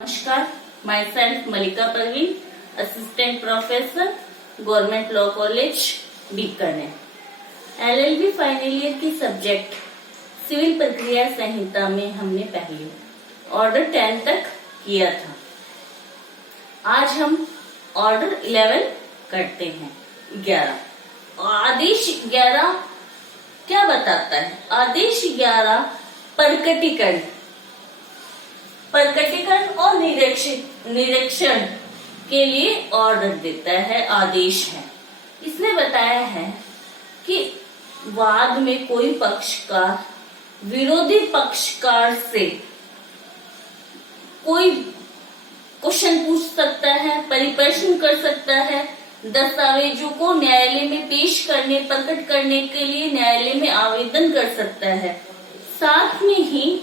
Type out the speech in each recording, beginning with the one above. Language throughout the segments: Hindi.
नमस्कार, myself Malika Parveen, assistant professor, government law college Bikaner. LLB final year की सब्जेक्ट सिविल प्रक्रिया संहिता में हमने पहले ऑर्डर 10 तक किया था। आज हम ऑर्डर 11 करते हैं। 11 आदेश 11 क्या बताता है? आदेश 11 प्रकटीकरण और निरीक्षण के लिए ऑर्डर देता है, आदेश है। इसने बताया है कि वाद में कोई पक्षकार विरोधी पक्षकार से कोई क्वेश्चन पूछ सकता है, परिप्रश्न कर सकता है, दस्तावेजों को न्यायालय में पेश करने, प्रकट करने के लिए न्यायालय में आवेदन कर सकता है। साथ में ही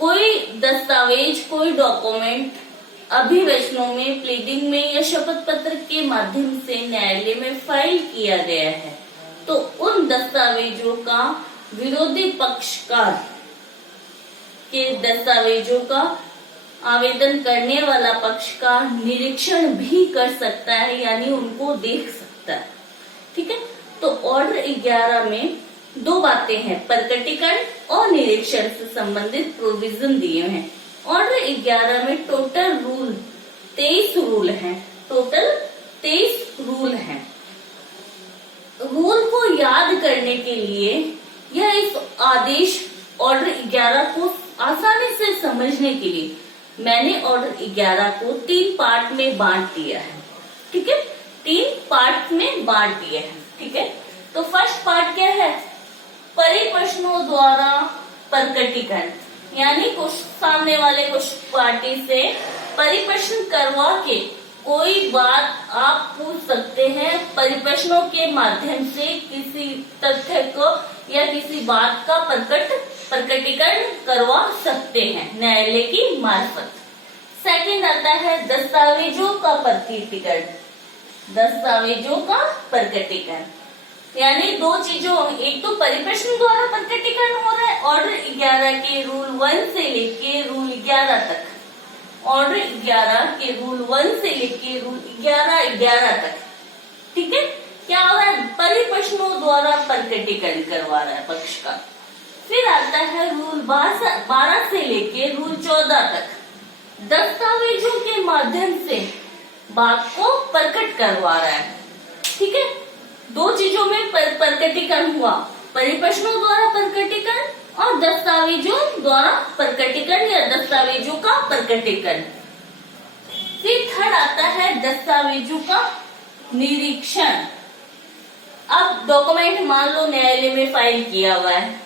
कोई दस्तावेज, कोई डॉक्यूमेंट अभिवचनों में, प्लीडिंग में या शपथ पत्र के माध्यम से न्यायालय में फाइल किया गया है तो उन दस्तावेजों का विरोधी पक्षकार के दस्तावेजों का आवेदन करने वाला पक्षकार निरीक्षण भी कर सकता है, यानी उनको देख सकता है। ठीक है, तो ऑर्डर 11 में दो बातें हैं, प्रकटीकरण और निरीक्षण से संबंधित प्रोविजन दिए हैं। ऑर्डर 11 में टोटल रूल 23 रूल हैं। टोटल 23 रूल हैं। रूल को याद करने के लिए या इस आदेश ऑर्डर 11 को आसानी से समझने के लिए मैंने ऑर्डर 11 को 3 पार्ट में बांट दिया है। ठीक है, 3 पार्ट में बांट दिया है। ठीक है, तो फर्स्ट पार्ट क्या है? परिप्रश्नों द्वारा प्रकटीकरण, यानी सामने वाले कुछ पार्टी से परिप्रश्न करवा के कोई बात आप पूछ सकते हैं। परिप्रश्नों के माध्यम से किसी तथ्य को या किसी बात का प्रकटीकरण करवा सकते हैं न्यायालय की मार्फत। सेकंड आता है दस्तावेजों का प्रकटीकरण। दस्तावेजों का प्रकटीकरण यानी दो चीजों, एक तो परिप्रश्न द्वारा प्रकटीकरण हो रहा है ऑर्डर 11 के रूल 1 से लेके रूल 11 तक। ऑर्डर 11 के रूल 1 से लेके रूल 11 तक। ठीक है, क्या हो रहा है? परिप्रश्नों द्वारा प्रकटीकरण करवा रहा है पक्षकार। फिर आता है रूल 12 से लेके रूल 14 तक, दस्तावेजों के माध्यम से बात को प्रकट करवा रहा है। ठीक है, दो चीजों में प्रकटीकरण हुआ, परिप्रश्नों द्वारा प्रकटीकरण और दस्तावेजों द्वारा प्रकटीकरण या दस्तावेजों का प्रकटीकरण। फिर थर्ड आता है दस्तावेजों का निरीक्षण। अब डॉक्यूमेंट मान लो न्यायालय में फाइल किया हुआ है,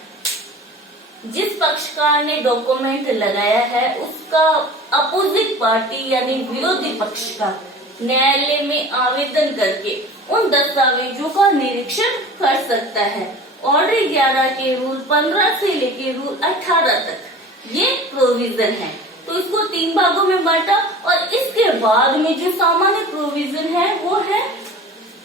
जिस पक्षकार ने डॉक्यूमेंट लगाया है उसका अपोजिट पार्टी यानी विरोधी पक्षकार न्यायालय में आवेदन करके उन दस्तावेजों का निरीक्षण कर सकता है। ऑर्डर 11 के रूल 15 से लेके रूल 18 तक ये प्रोविजन है। तो इसको 3 भागों में बांटा और इसके बाद में जो सामान्य प्रोविजन है वो है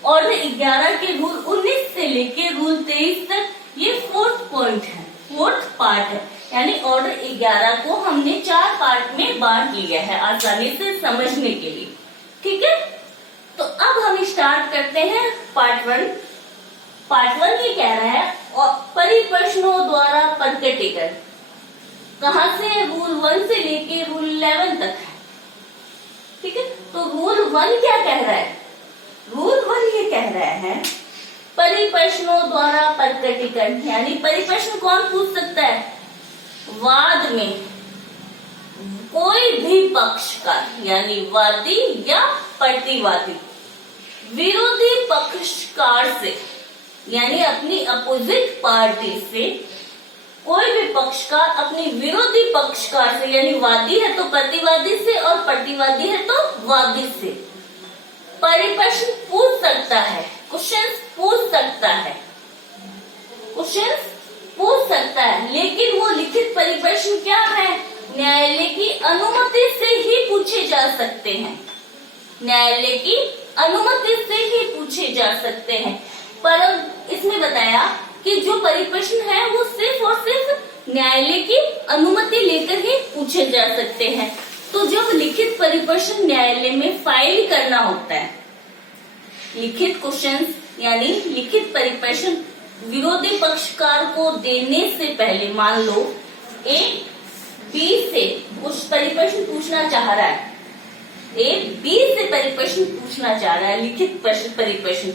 ऑर्डर 11 के रूल 19 से लेके रूल 23 तक। ये 4th पॉइंट है, 4th पार्ट है, यानी ऑर्डर 11 को हमने 4 पार्ट में बांट लिया है आसानी से समझने के लिए। ठीक है, तो अब हम स्टार्ट करते हैं पार्ट 1। पार्ट 1 ये कह रहा है और परिप्रश्नों द्वारा प्रकटीकरण कहाँ से? रूल 1 से लेके रूल 11 तक है। ठीक है, तो रूल 1 क्या कह रहा है? रूल 1 ये कह रहा है परिप्रश्नों द्वारा प्रकटीकरण, यानी परिप्रश्न कौन पूछ सकता है? वाद में कोई भी पक्षकार यानी वादी या प्रतिवादी विरोधी पक्षकार से यानी अपनी अपोजिट पार्टी से, कोई भी पक्षकार अपनी विरोधी पक्षकार से, यानी वादी है तो प्रतिवादी से और प्रतिवादी है तो वादी से परिप्रश्न पूछ सकता है, क्वेश्चन पूछ सकता है, क्वेश्चन पूछ सकता है। लेकिन वो लिखित परिप्रश्न क्या है? न्यायालय की अनुमति से ही पूछे जा सकते हैं। न्यायालय की अनुमति से ही पूछे जा सकते हैं। पर इसने बताया कि जो परिप्रश्न है वो सिर्फ और सिर्फ न्यायालय की अनुमति लेकर ही पूछे जा सकते हैं। तो जब लिखित परिप्रश्न न्यायालय में फाइल करना होता है, लिखित क्वेश्चन यानी लिखित परिप्रश्न विरोधी पक्षकार को देने से पहले, मान लो ए बी से कुछ परिप्रश्न पूछना चाह रहा है, ए बी से परिप्रश्न पूछना चाह रहा है, लिखित परिप्रश्न।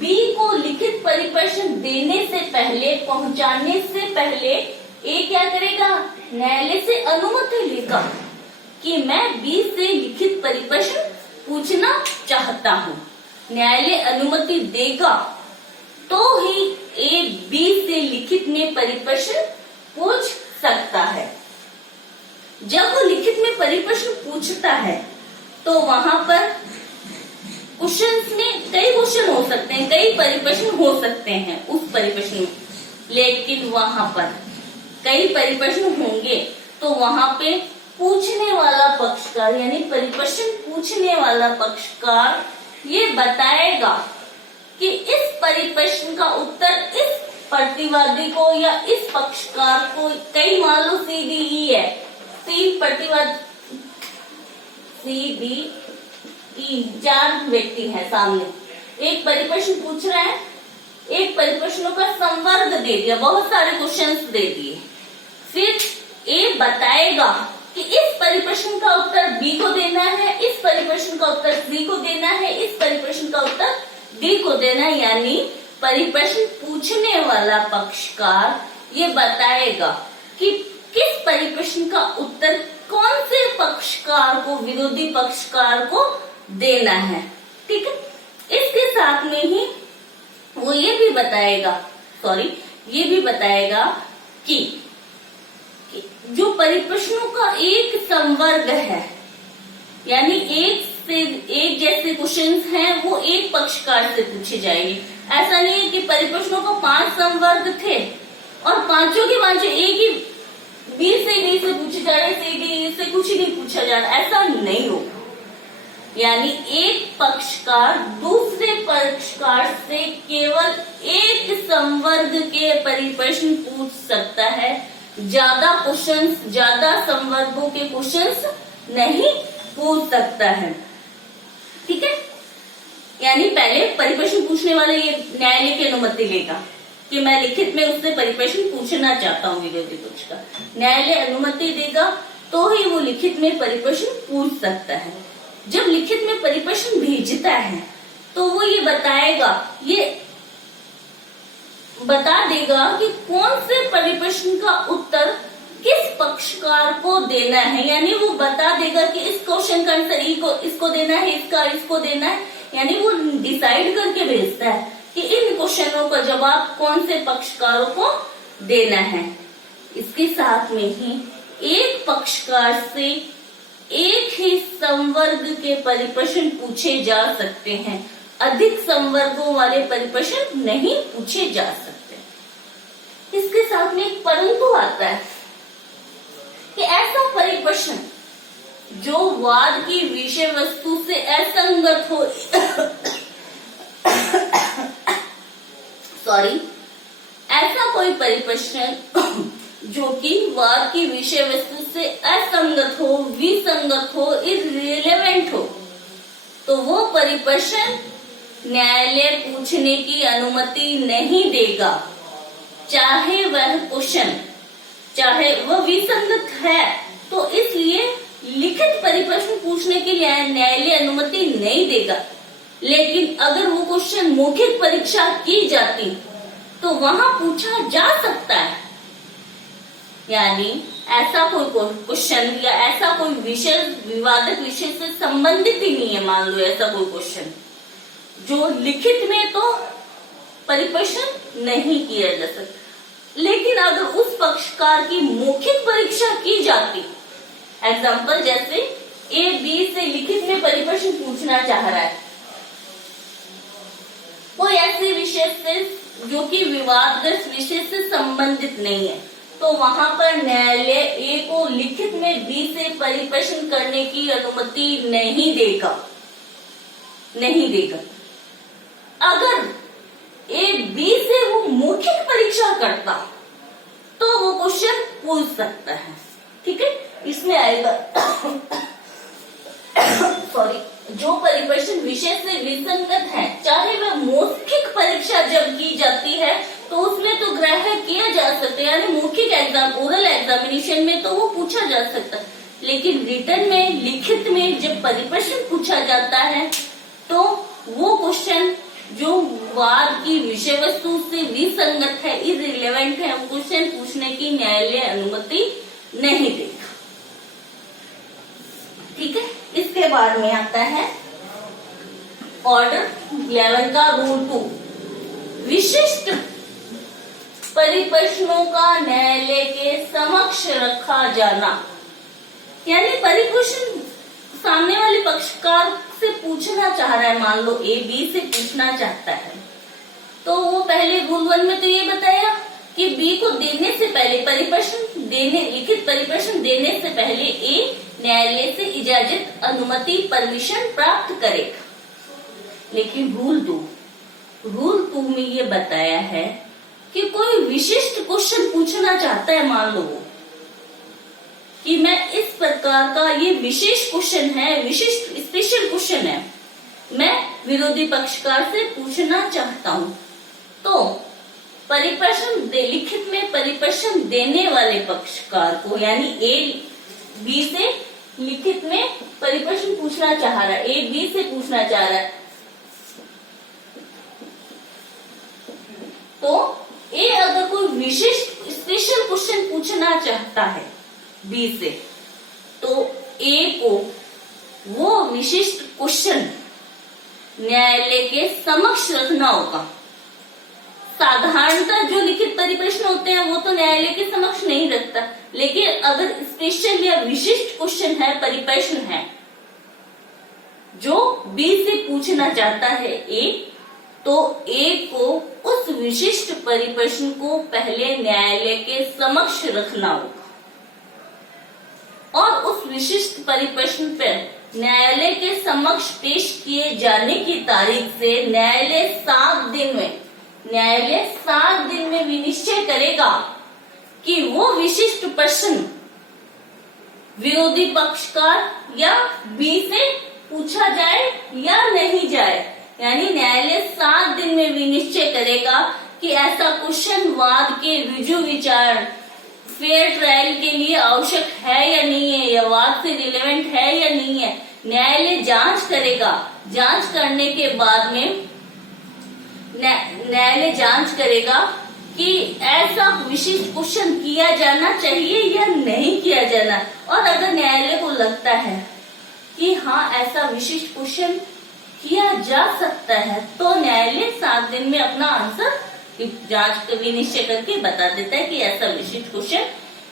बी को लिखित परिप्रश्न देने से पहले, पहुंचाने से पहले ए क्या करेगा, न्यायालय से अनुमति लेगा कि मैं बी से लिखित परिप्रश्न पूछना चाहता हूँ। न्यायालय अनुमति देगा तो ही ए बी से लिखित में परिप्रश्न पूछ सकता है। जब वो लिखित में परिप्रश्न पूछता है तो वहां पर क्वेश्चन में कई क्वेश्चन हो सकते हैं, कई परिप्रश्न हो सकते हैं उस परिप्रश्न में, लेकिन वहां पर कई परिप्रश्न होंगे तो वहां पे पूछने वाला पक्षकार यानी परिप्रश्न पूछने वाला पक्षकार ये बताएगा कि इस परिप्रश्न का उत्तर इस प्रतिवादी को या इस पक्षकार को, कई मान लो CDE है, तीन प्रतिवादी CDE 4 व्यक्ति हैं सामने, एक परिप्रश्न पूछ रहा है, एक परिप्रश्नों का संवर्ग दे दिया, बहुत सारे क्वेश्चंस दे दिए, फिर ए बताएगा कि इस परिप्रश्न का उत्तर बी को देना है, इस परिप्रश्न का उत्तर सी को देना है, इस परिप्रश्न का उत्तर डी को देना है। यानी परिप्रश्न पूछने वाला पक्षकार ये बताएगा कि किस परिप्रश्न का उत्तर कौन से पक्षकार को, विरोधी पक्षकार को देना है। ठीक है, इसके साथ में ही वो ये भी बताएगा कि जो परिप्रश्नों का एक संवर्ग है, यानी एक जैसे क्वेश्चंस हैं वो एक पक्षकार से पूछे जाएंगे। ऐसा नहीं है कि परिप्रश्नों का 5 संवर्ग थे और पांचों के पांचों एक ही बी से डी से पूछे जा रहे, सी डी से कुछ नहीं पूछा जा रहा, ऐसा नहीं होगा। यानी एक पक्षकार दूसरे पक्षकार से केवल एक संवर्ग के परिप्रश्न पूछ सकता है, ज्यादा क्वेश्चंस, ज्यादा संवर्गों के क्वेश्चंस नहीं पूछ सकता है। ठीक है, यानी पहले परिप्रश्न पूछने वाले ये न्यायालय की अनुमति लेगा कि मैं लिखित में उससे परिप्रश्न पूछना चाहता हूँ विरोधी पक्ष का, न्यायालय अनुमति देगा तो ही वो लिखित में परिप्रश्न पूछ सकता है। जब लिखित में परिप्रश्न भेजता है तो वो ये बता देगा कि कौन से परिप्रश्न का उत्तर किस पक्षकार को देना है, यानी वो बता देगा कि इस क्वेश्चन का आंसर इसको देना है, इसको देना है, यानी वो डिसाइड करके भेजता है कि इन क्वेश्चनों का जवाब कौन से पक्षकारों को देना है। इसके साथ में ही एक पक्षकार से एक ही संवर्ग के परिप्रश्न पूछे जा सकते हैं, अधिक संवर्गों वाले परिप्रश्न नहीं पूछे जा सकते। इसके साथ में एक परंतु आता है कि ऐसा परिप्रश्न जो वाद की विषय वस्तु से असंगत हो ऐसा कोई परिप्रश्न जो कि वाद की विषय वस्तु से असंगत हो, विसंगत हो, इररिलेवेंट हो, तो वो परिप्रश्न न्यायालय पूछने की अनुमति नहीं देगा, चाहे वह विसंगत है। तो इसलिए लिखित परिप्रश्न पूछने के लिए न्यायालय अनुमति नहीं देगा। लेकिन अगर वो क्वेश्चन मौखिक परीक्षा की जाती तो वहां पूछा जा सकता है। यानी ऐसा कोई क्वेश्चन या ऐसा कोई विषय विवादित विषय से संबंधित ही नहीं है, मान लो ऐसा कोई क्वेश्चन जो लिखित में तो परिप्रश्न नहीं किया जा सकता, लेकिन अगर उस पक्षकार की मौखिक परीक्षा की जाती, एग्जाम्पल जैसे ए बी से लिखित में परिप्रश्न पूछना चाह रहा है, कोई ऐसे विषय से जो कि विवादग्रस्त विषय से संबंधित नहीं है, तो वहां पर न्यायालय ए को लिखित में बी से परिप्रश्न करने की अनुमति नहीं देगा। अगर ए बी से वो मौखिक परीक्षा करता तो वो क्वेश्चन पूछ सकता है। ठीक है, इसमें आएगा सॉरी, जो परिप्रश्न विषय से विसंगत है, चाहे वह मौखिक परीक्षा जब की जाती है तो उसमें तो ग्राह्य किया जा सकता है, यानी मौखिक एग्जाम, ओरल एग्जामिनेशन में तो वो पूछा जा सकता है, लेकिन रिटन में, लिखित में जब परिप्रश्न पूछा जाता है तो वो क्वेश्चन जो वाद की विषय वस्तु से विसंगत है, इररिलेवेंट है, वो क्वेश्चन पूछने की न्यायालय अनुमति नहीं देगा। ठीक है, इसके बाद में आता है ऑर्डर 11 का रूल 2, विशिष्ट परिप्रश्नों का न्यायालय के समक्ष रखा जाना। यानी परिप्रश्न सामने वाले पक्षकार से पूछना चाह रहा है, मान लो ए बी से पूछना चाहता है, तो वो पहले रूल 1 में तो ये बताया कि बी को देने से पहले, परिप्रश्न देने, लिखित परिप्रश्न देने से पहले ए न्यायालय से इजाजत, अनुमति, परमिशन प्राप्त करेगा। लेकिन रूल 2 में ये बताया है कि कोई विशिष्ट क्वेश्चन पूछना चाहता है, मान लो कि मैं इस प्रकार का, ये विशेष क्वेश्चन है, विशिष्ट स्पेशल क्वेश्चन है, मैं विरोधी पक्षकार से पूछना चाहता हूं, तो परिप्रश्न लिखित में परिप्रश्न देने वाले पक्षकार को, यानी ए बी से लिखित में परिप्रश्न पूछना चाह रहा है, ए बी से पूछना चाह रहा है, तो ए अगर कोई विशिष्ट स्पेशल क्वेश्चन पूछना चाहता है बी से, तो ए को वो विशिष्ट क्वेश्चन न्यायालय के समक्ष रखना होगा। साधारणतः जो लिखित परिप्रश्न होते हैं वो तो न्यायालय के समक्ष नहीं रखता, लेकिन अगर स्पेशल या विशिष्ट क्वेश्चन है, परिप्रश्न है जो बी से पूछना चाहता है ए, तो ए को उस विशिष्ट परिप्रश्न को पहले न्यायालय के समक्ष रखना होगा और उस विशिष्ट परिप्रश्न पर न्यायालय के समक्ष पेश किए जाने की तारीख से न्यायालय 7 दिन में विनिश्चय करेगा कि वो विशिष्ट प्रश्न विरोधी पक्षकार या बी से पूछा जाए या नहीं जाए। यानी न्यायालय 7 दिन में विनिश्चय करेगा कि ऐसा क्वेश्चन वाद के रुजु विचार, फेयर ट्रायल के लिए आवश्यक है या नहीं है, या वाद से रिलेवेंट है या नहीं है। न्यायालय जांच करेगा, जांच करने के बाद में न्यायालय जांच करेगा कि ऐसा विशिष्ट क्वेश्चन किया जाना चाहिए या नहीं किया जाना, और अगर न्यायालय को लगता है कि हाँ ऐसा विशिष्ट क्वेश्चन किया जा सकता है, तो न्यायालय 7 दिन में अपना आंसर जांच विनिश्चय करके बता देता है कि ऐसा विशिष्ट क्वेश्चन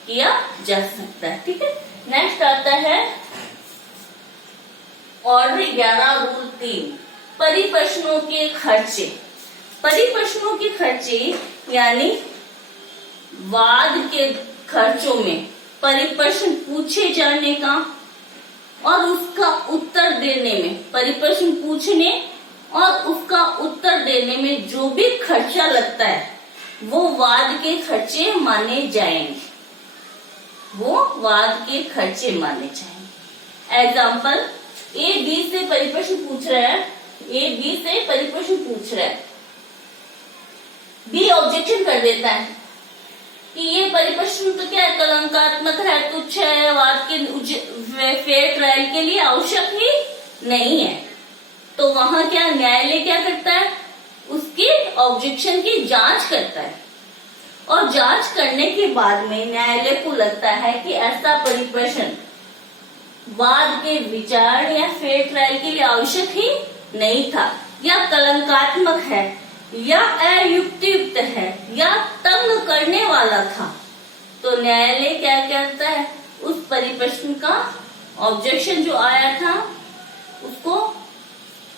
किया जा सकता है। ठीक है, नेक्स्ट आता है ऑर्डर 11 रूल 3, परिप्रश्नों के खर्चे। परिप्रश्नों के खर्चे यानी वाद के खर्चों में परिप्रश्न पूछे जाने का और उसका उत्तर देने में, परिप्रश्न पूछने और उसका उत्तर देने में जो भी खर्चा लगता है वो वाद के खर्चे माने जाएंगे, वो वाद के खर्चे माने जाएंगे। एग्जाम्पल, ए बी से परिप्रश्न पूछ रहा है, ए बी से परिप्रश्न पूछ रहा है, बी ऑब्जेक्शन कर देता है कि ये परिप्रश्न तो क्या है, कलंकात्मक है, तुच्छ है, वाद के फेयर ट्रायल के लिए आवश्यक ही नहीं है। तो वहां क्या न्यायालय क्या करता है, उसकी ऑब्जेक्शन की जांच करता है, और जांच करने के बाद में न्यायालय को लगता है कि ऐसा परिप्रश्न वाद के विचार या फेयर ट्रायल के लिए आवश्यक ही नहीं था, या कलंकात्मक है, या अयुक्तियुक्त है, या तंग करने वाला था, तो न्यायालय क्या करता है, उस परिप्रश्न का ऑब्जेक्शन जो आया था उसको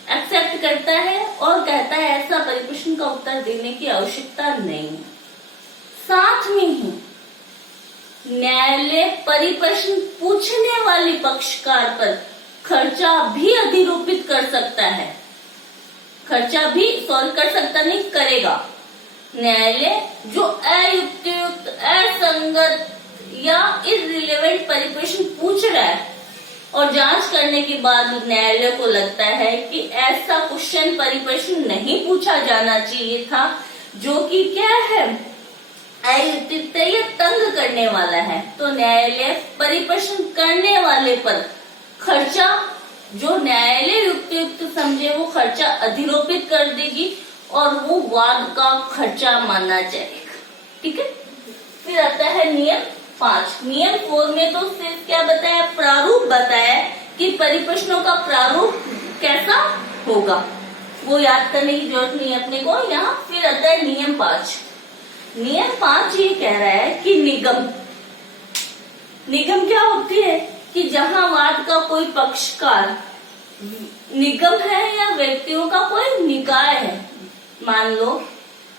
एक्सेप्ट करता है और कहता है ऐसा परिप्रश्न का उत्तर देने की आवश्यकता नहीं है। साथ में ही न्यायालय परिप्रश्न पूछने वाले पक्षकार पर खर्चा भी अधिरोपित कर सकता है, खर्चा भी कर सकता नहीं, करेगा। न्यायालय जो अयुक्तियुक्त, असंगत या इररिलेवेंट परिप्रश्न पूछ रहा है और जांच करने के बाद न्यायालय को लगता है कि ऐसा क्वेश्चन परिप्रश्न नहीं पूछा जाना चाहिए था, जो कि क्या है, अयुक्तिक या तंग करने वाला है, तो न्यायालय परिप्रश्न करने वाले पर खर्चा जो न्यायालय युक्त समझे वो खर्चा अधिरोपित कर देगी और वो वाद का खर्चा माना जाएगा। ठीक है। फिर आता है नियम 5। नियम 4 में तो सिर्फ क्या बताया, प्रारूप बताया कि परिप्रश्नों का प्रारूप कैसा होगा, वो याद करने की जरूरत नहीं है अपने को यहाँ। फिर आता है नियम 5। नियम 5 ये कह रहा है कि निगम क्या होती है कि जहां वाद का कोई पक्षकार निगम है या व्यक्तियों का कोई निकाय है। मान लो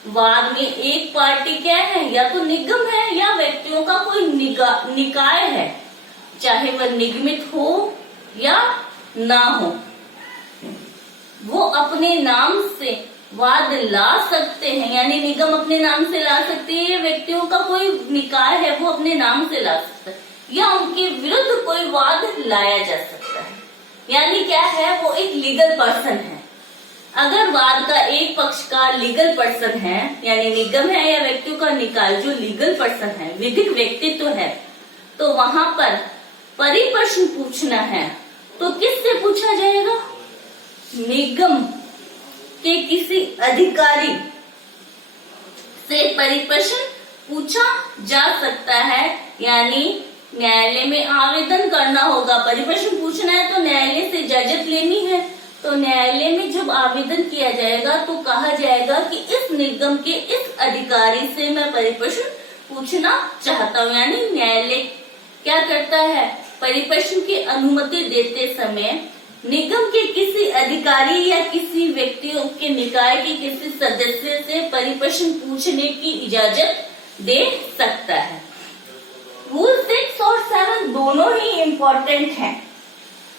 वाद में एक पार्टी क्या है, या तो निगम है या व्यक्तियों का कोई निकाय है, चाहे वह निगमित हो या ना हो, वो अपने नाम से वाद ला सकते हैं। यानी निगम अपने नाम से ला सकते हैं या व्यक्तियों का कोई निकाय है वो अपने नाम से ला सकता है, या उनके विरुद्ध कोई वाद लाया जा सकता है। यानी क्या है, वो एक लीगल पर्सन है। अगर वाद का एक पक्षकार लीगल पर्सन है, यानी निगम है या व्यक्तियों का निकाय जो लीगल पर्सन है, विधिक व्यक्तित्व है, तो वहां पर परिप्रश्न पूछना है तो किससे पूछा जाएगा, निगम के किसी अधिकारी से परिप्रश्न पूछा जा सकता है। यानी न्यायालय में आवेदन करना होगा। परिप्रश्न पूछना है तो न्यायालय से इजाजत लेनी है, तो न्यायालय में जब आवेदन किया जाएगा तो कहा जाएगा कि इस निगम के इस अधिकारी से मैं परिप्रश्न पूछना चाहता हूँ। यानी न्यायालय क्या करता है, परिप्रश्न की अनुमति देते समय निगम के किसी अधिकारी या किसी व्यक्तियों के निकाय के किसी सदस्य से परिप्रश्न पूछने की इजाजत दे सकता है। रूल 6 और 7 दोनों ही इम्पोर्टेंट हैं।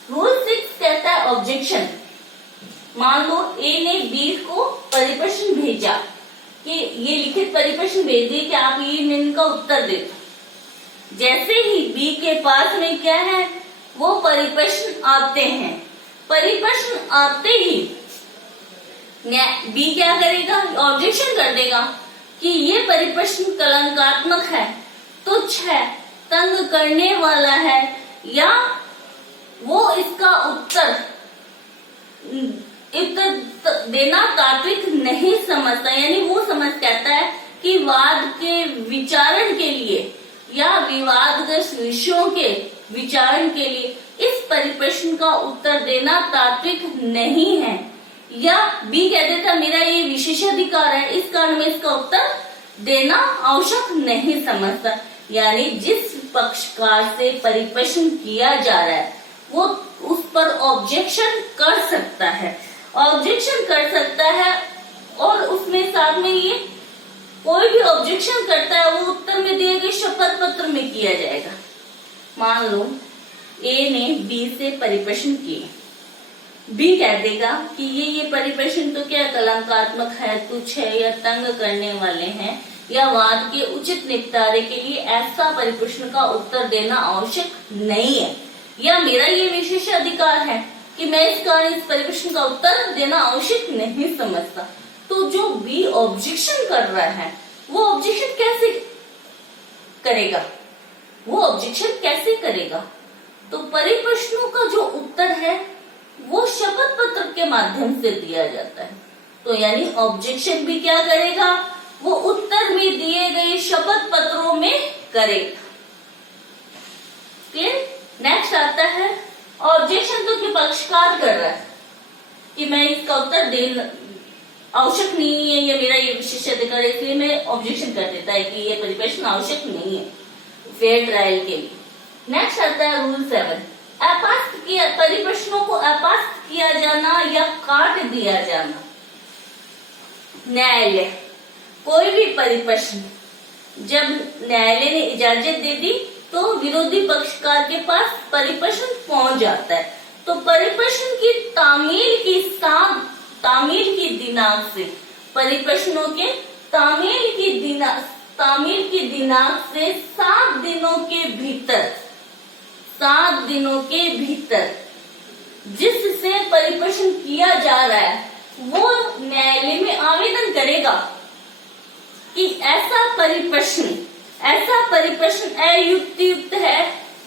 रूल 6 कहता है ऑब्जेक्शन। मान लो ए ने बी को परिप्रश्न भेजा कि ये लिखित परिप्रश्न भेज दिए कि आप ये इनका उत्तर दे दो। जैसे ही बी के पास में क्या है, वो परिप्रश्न आते हैं। परिप्रश्न आते ही बी क्या करेगा, ऑब्जेक्शन कर देगा कि ये परिप्रश्न कलंकात्मक है, तुच्छ है, तंग करने वाला है, या वो इसका उत्तर देना तात्विक नहीं समझता। यानी वो समझ कहता है कि वाद के विचारण के लिए या विवादग्रस्त विषयों के विचारण के लिए इस परिप्रश्न का उत्तर देना तात्विक नहीं है, या बी कह देता मेरा ये विशेषाधिकार है, इस कारण में इसका उत्तर देना आवश्यक नहीं समझता। यानी जिस पक्षकार से परिप्रश्न किया जा रहा है वो उस पर ऑब्जेक्शन कर सकता है, ऑब्जेक्शन कर सकता है, और उसमें साथ में ये कोई भी ऑब्जेक्शन करता है वो उत्तर में दिए गए शपथ पत्र में किया जाएगा। मान लो ए ने बी से परिप्रश्न किए, बी कह देगा कि ये परिप्रश्न तो क्या कलंकात्मक है, तुच्छ है या तंग करने वाले हैं, या वाद के उचित निपटारे के लिए ऐसा परिप्रश्न का उत्तर देना आवश्यक नहीं है, या मेरा ये विशेष अधिकार है कि मैं इस कारण इस परिप्रश्न का उत्तर देना आवश्यक नहीं समझता। तो जो बी ऑब्जेक्शन कर रहा है वो ऑब्जेक्शन कैसे करेगा, वो ऑब्जेक्शन कैसे करेगा, तो परिप्रश्नों का जो उत्तर है वो शपथ पत्र के माध्यम से दिया जाता है। तो यानी ऑब्जेक्शन भी क्या करेगा, वो उत्तर में दिए गए शपथ पत्रों में करेगा। क्लियर। नेक्स्ट आता है ऑब्जेक्शन तो पक्षकार कर रहा है कि मैं इसका उत्तर देना आवश्यक नहीं है, या मेरा ये विशेष अधिकार है, इसलिए मैं ऑब्जेक्शन कर देता है कि ये परिप्रश्न आवश्यक नहीं है फेयर ट्रायल के लिए। नेक्स्ट आता है रूल 7, अपास्त किया परिप्रश्नों को अपास्त किया जाना या काट दिया जाना। न्यायालय कोई भी परिप्रश्न जब न्यायालय ने इजाजत दे दी तो विरोधी पक्षकार के पास परिप्रश्न पहुंच जाता है, तो परिप्रश्न की तामील की दिनांक से परिप्रश्नों के तामील की तामील की दिनांक से 7 दिनों के भीतर, 7 दिनों के भीतर जिससे परिप्रश्न किया जा रहा है वो न्यायालय में आवेदन करेगा कि ऐसा परिप्रश्न अयुक्तियुक्त है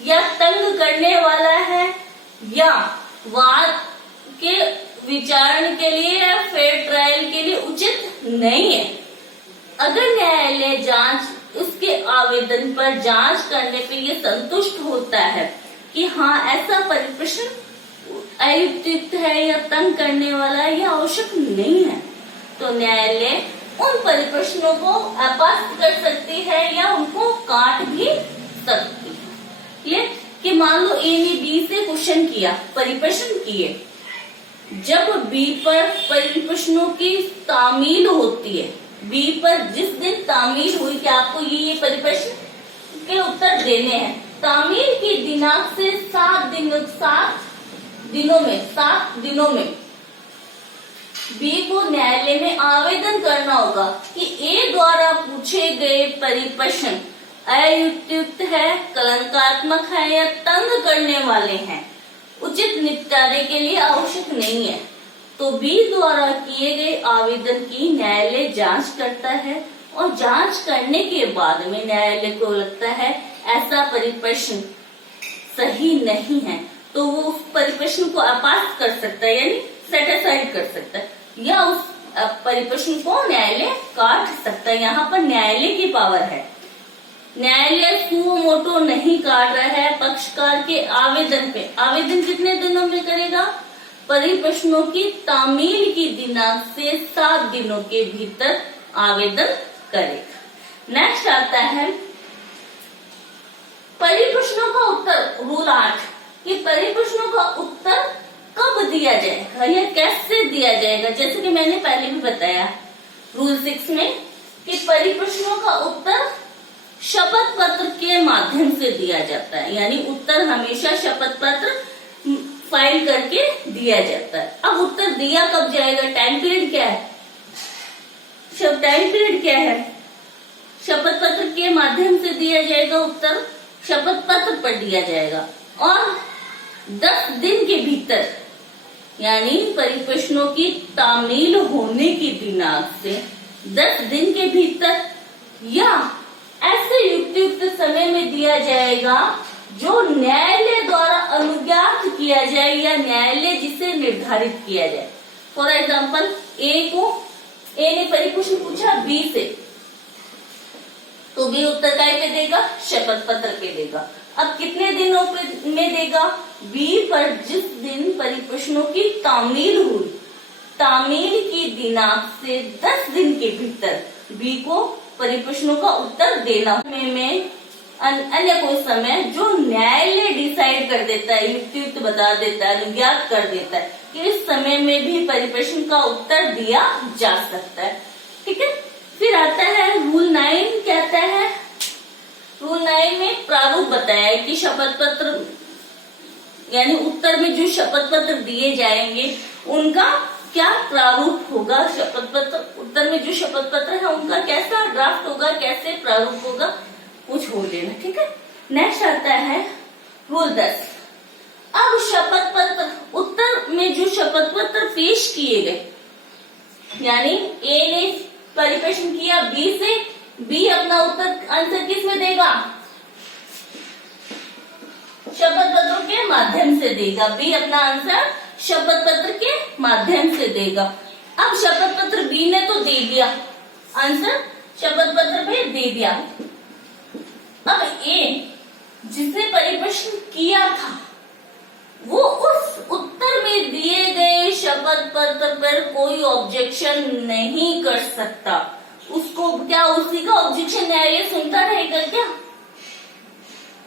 या तंग करने वाला है या वाद के विचारण के लिए या फेयर ट्रायल के लिए उचित नहीं है। अगर न्यायालय जांच उसके आवेदन पर जांच करने पे ये संतुष्ट होता है कि हाँ ऐसा परिप्रश्न अयुक्तियुक्त है या तंग करने वाला है या आवश्यक नहीं है, तो न्यायालय उन परिप्रश्नों को अपास्त कर सकती है या उनको काट भी सकती है। ये कि मान लो ए ने बी से क्वेश्चन किया, परिप्रश्न किए, जब बी पर परिप्रश्नों की तामील होती है, बी पर जिस दिन तामील हुई कि आपको ये परिप्रश्न के उत्तर देने हैं, तामील की दिनांक से 7 दिनों में बी को न्यायालय में आवेदन करना होगा कि ए द्वारा पूछे गए परिप्रश्न अयुक्तियुक्त है, कलंकात्मक है या तंग करने वाले हैं, उचित निपटारे के लिए आवश्यक नहीं है। तो बी द्वारा किए गए आवेदन की न्यायालय जांच करता है और जांच करने के बाद में न्यायालय को लगता है ऐसा परिप्रश्न सही नहीं है, तो वो उस परिप्रश्न को अपास्त कर सकता है यानी सेट असाइड कर सकता है या उस परिप्रश्न को न्यायालय काट सकता है। यहाँ पर न्यायालय की पावर है। न्यायालय सुओ मोटो नहीं काट रहा है पक्षकार के आवेदन पे। आवेदन कितने दिनों में करेगा? परिप्रश्नों की तामील की दिनांक से 7 दिनों के भीतर आवेदन करेगा। नेक्स्ट आता है परिप्रश्नों का उत्तर। रूल 8 कि परिप्रश्नों का उत्तर कब दिया जाएगा या कैसे दिया जाएगा। जैसे कि मैंने पहले भी बताया रूल 6 में कि परिप्रश्नों का उत्तर शपथ पत्र के माध्यम से दिया जाता है, यानी उत्तर हमेशा शपथ पत्र फाइल करके दिया जाता है। अब उत्तर दिया कब जाएगा? टाइम पीरियड क्या है? टाइम पीरियड क्या है? शपथ पत्र के माध्यम से दिया जाएगा उत्तर, शपथ पत्र पर दिया जाएगा और 10 दिन के भीतर, यानी परिप्रश्नों की तामील होने की दिनांक से 10 दिन के भीतर या ऐसे युक्तियुक्त समय में दिया जाएगा जो न्यायालय द्वारा अनुज्ञात किया जाए या न्यायालय जिसे निर्धारित किया जाए। फॉर एग्जाम्पल ए ने परिप्रश्न पूछा बी से, तो बी उत्तर काय पे देगा? शपथ पत्र पे देगा। अब कितने दिनों में देगा? बी पर जिस दिन परिप्रश्नों की तामील हुई, तामील की दिनांक से 10 दिन के भीतर बी को परिप्रश्नों का उत्तर देना में अन्य कोई समय जो न्यायालय डिसाइड कर देता है, युक्तियुक्त बता देता है, अनुज्ञात कर देता है कि इस समय में भी परिप्रश्न का उत्तर दिया जा सकता है। ठीक है। फिर आता है रूल 9 कहता है, रूल 9 में प्रारूप बताया है कि शपथ पत्र यानी उत्तर में जो शपथ पत्र दिए जाएंगे उनका क्या प्रारूप होगा। शपथ पत्र उत्तर में जो शपथ पत्र है उनका कैसा ड्राफ्ट होगा, कैसे प्रारूप होगा, कुछ हो लेना। ठीक है। नेक्स्ट आता है रूल 10। अब शपथ पत्र उत्तर में जो शपथ पत्र पेश किए गए, यानी ए ने परिप्रश्न किया बी से, बी अपना उत्तर आंसर किस में देगा? शपथ पत्र के माध्यम से देगा। बी अपना आंसर शपथ पत्र के माध्यम से देगा। अब शपथ पत्र बी ने तो दे दिया, आंसर शपथ पत्र पे दे दिया। अब ए जिसने परिप्रश्न किया था वो उस उत्तर में दिए गए शपथ पत्र पर कोई ऑब्जेक्शन नहीं कर सकता। उसको क्या उसी का ऑब्जेक्शन न्यायालय सुनता रहेगा क्या?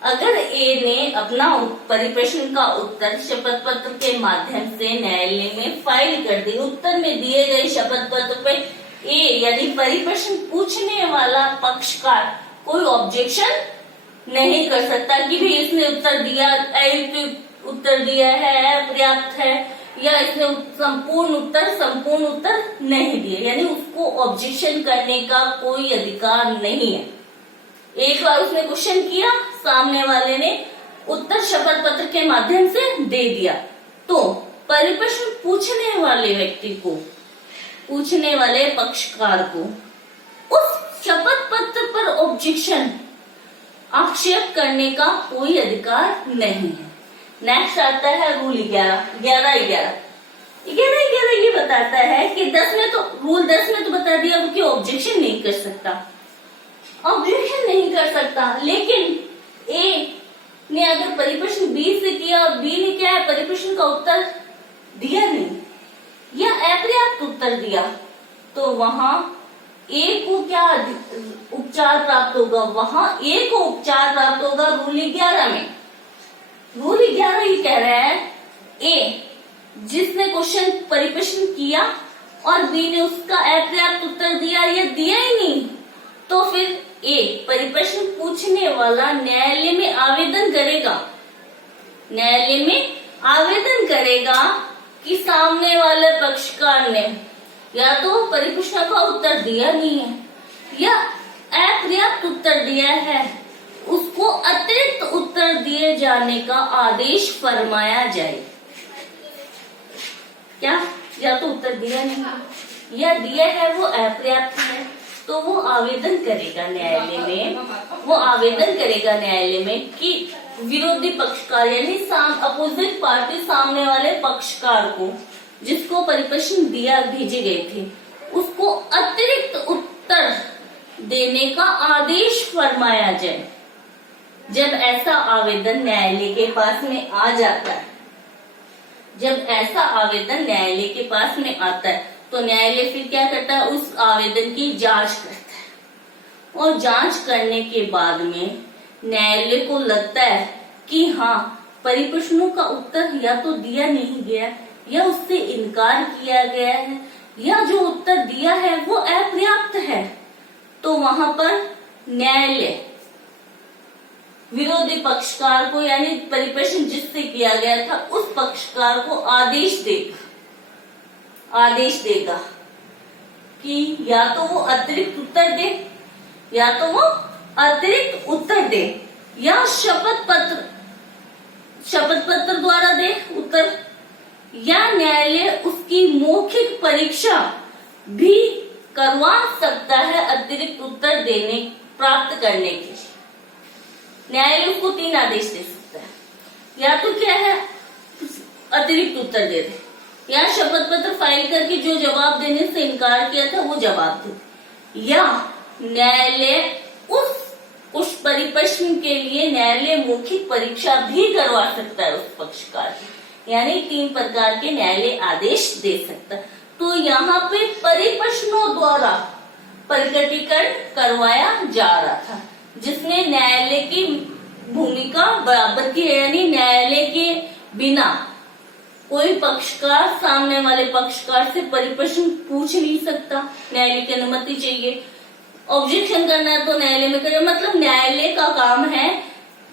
अगर ए ने अपना परिप्रश्न का उत्तर शपथ पत्र के माध्यम से न्यायालय में फाइल कर दी, उत्तर में दिए गए शपथ पत्र पर ए यानी परिप्रश्न पूछने वाला पक्षकार कोई ऑब्जेक्शन नहीं कर सकता कि भी इसने उत्तर दिया, उत्तर दिया है, पर्याप्त है या इसने संपूर्ण उत्तर नहीं दिए, यानी उसको ऑब्जेक्शन करने का कोई अधिकार नहीं है। एक बार उसने क्वेश्चन किया, सामने वाले ने उत्तर शपथ पत्र के माध्यम से दे दिया, तो परिप्रश्न पूछने वाले व्यक्ति को, पूछने वाले पक्षकार को उस शपथ पत्र पर ऑब्जेक्शन, आक्षेप करने का कोई अधिकार नहीं है। नेक्स्ट आता है रूल 11 ये बताता है कि रूल 10 में तो बता दिया कि ऑब्जेक्शन नहीं कर सकता, लेकिन ए ने अगर परिप्रश्न बी से किया और बी ने क्या है, परिप्रश्न का उत्तर दिया नहीं या अपर्याप्त उत्तर दिया, तो वहां ए को क्या उपचार प्राप्त होगा, वहां ए को उपचार प्राप्त होगा। रूल 11 में रूल 11 ये कह रहा है, ए जिसने क्वेश्चन परिप्रश्न किया और बी ने उसका अपर्याप्त उत्तर दिया या दिया ही नहीं, तो फिर ए परिप्रश्न पूछने वाला न्यायालय में आवेदन करेगा कि सामने वाले पक्षकार ने या तो परिप्रश्न का उत्तर दिया नहीं है या अपर्याप्त उत्तर दिया है, उसको अतिरिक्त उत्तर दिए जाने का आदेश फरमाया जाए। क्या, या तो उत्तर दिया नहीं या दिया है वो अपर्याप्त है, तो वो आवेदन करेगा न्यायालय में कि विरोधी पक्षकार यानी अपोजिट पार्टी, सामने वाले पक्षकार को जिसको परिप्रश्न भेजे गए थे, उसको अतिरिक्त उत्तर देने का आदेश फरमाया जाए। जब ऐसा आवेदन न्यायालय के पास में आ जाता है, तो न्यायालय फिर क्या करता है, उस आवेदन की जांच करता है और जांच करने के बाद में न्यायालय को लगता है कि हाँ, परिप्रश्नों का उत्तर या तो दिया नहीं गया या उससे इनकार किया गया है या जो उत्तर दिया है वो अपर्याप्त है, तो वहां पर न्यायालय विरोधी पक्षकार को यानी परिप्रश्न जिससे किया गया था उस पक्षकार को आदेश देगा कि या तो वो अतिरिक्त उत्तर दे या शपथ पत्र द्वारा दे उत्तर, या न्यायालय उसकी मौखिक परीक्षा भी करवा सकता है अतिरिक्त उत्तर प्राप्त करने के लिए। न्यायालय उसको 3 आदेश दे सकता है, या तो क्या है, अतिरिक्त उत्तर दे दे, या शपथ पत्र फाइल करके जो जवाब देने से इनकार किया था वो जवाब दे, या न्यायालय उस परिप्रश्न के लिए न्यायालय मौखिक परीक्षा भी करवा सकता है उस पक्षकार की, यानी 3 प्रकार के न्यायालय आदेश दे सकता है। तो यहाँ पे परिप्रश्नों द्वारा प्रकटीकरण करवाया जा रहा था, जिसमें न्यायालय की भूमिका बराबर की है, यानी न्यायालय के बिना कोई पक्षकार सामने वाले पक्षकार से परिप्रश्न पूछ नहीं सकता, न्यायालय की अनुमति चाहिए। ऑब्जेक्शन करना है तो न्यायालय में करे, मतलब न्यायालय का काम है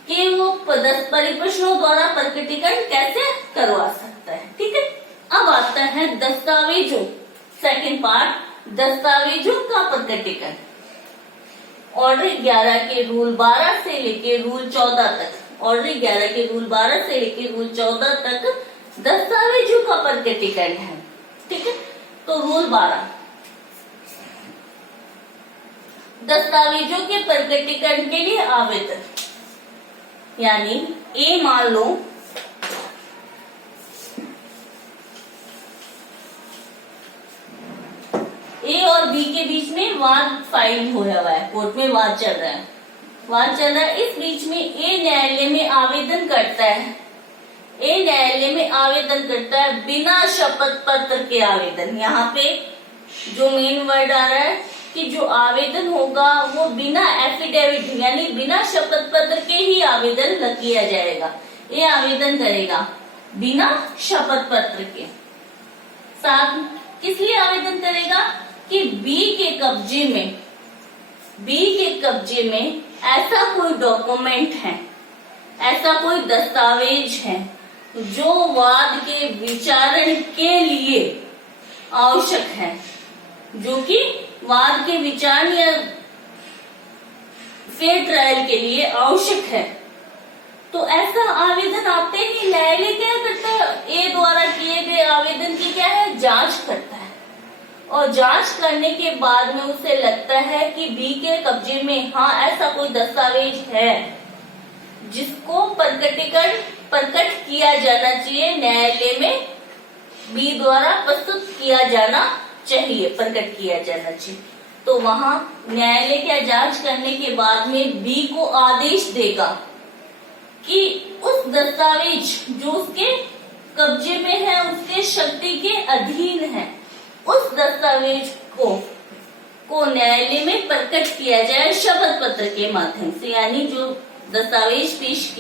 कि वो परिप्रश्नों द्वारा प्रकटीकरण कैसे करवा सकता है। ठीक है, अब आता है दस्तावेजों, सेकंड पार्ट, दस्तावेजों का प्रकटीकरण। ऑर्डर 11 के रूल 12 से लेके रूल 14 तक, ऑर्डर 11 के रूल 12 से लेके रूल 14 तक दस्तावेजों का प्रकटीकरण है। ठीक है, तो रूल 12 दस्तावेजों के प्रकटीकरण के लिए आवेदन, यानी ए मान लो ए और बी के बीच में वाद फाइल हुआ है, कोर्ट में वाद चल रहा है। इस बीच में ए न्यायालय में आवेदन करता है, बिना शपथ पत्र के आवेदन। यहाँ पे जो मेन वर्ड आ रहा है कि जो आवेदन होगा वो बिना एफिडेविट यानी बिना शपथ पत्र के ही आवेदन किया जाएगा। ये आवेदन करेगा बिना शपथ पत्र के साथ। किस लिए आवेदन करेगा कि बी के कब्जे में ऐसा कोई डॉक्यूमेंट है, ऐसा कोई दस्तावेज है जो वाद के विचारण के लिए आवश्यक है, जो कि वाद के विचारण या फेयर ट्रायल के लिए आवश्यक है। तो ऐसा आवेदन आते ही न्यायालय क्या करता है, ए द्वारा किए गए आवेदन की क्या है, जांच करता है। और जांच करने के बाद में उसे लगता है कि बी के कब्जे में हाँ ऐसा कोई दस्तावेज है जिसको प्रकट किया जाना चाहिए, न्यायालय में बी द्वारा प्रस्तुत किया जाना चाहिए, प्रकट किया जाना चाहिए। तो वहां न्यायालय क्या जांच करने के बाद में बी को आदेश देगा कि उस दस्तावेज जो उसके कब्जे में है, उसके शक्ति के अधीन है, उस दस्तावेज को न्यायालय में प्रकट किया जाए शपथ पत्र के माध्यम से। यानी जो दस्तावेज पेश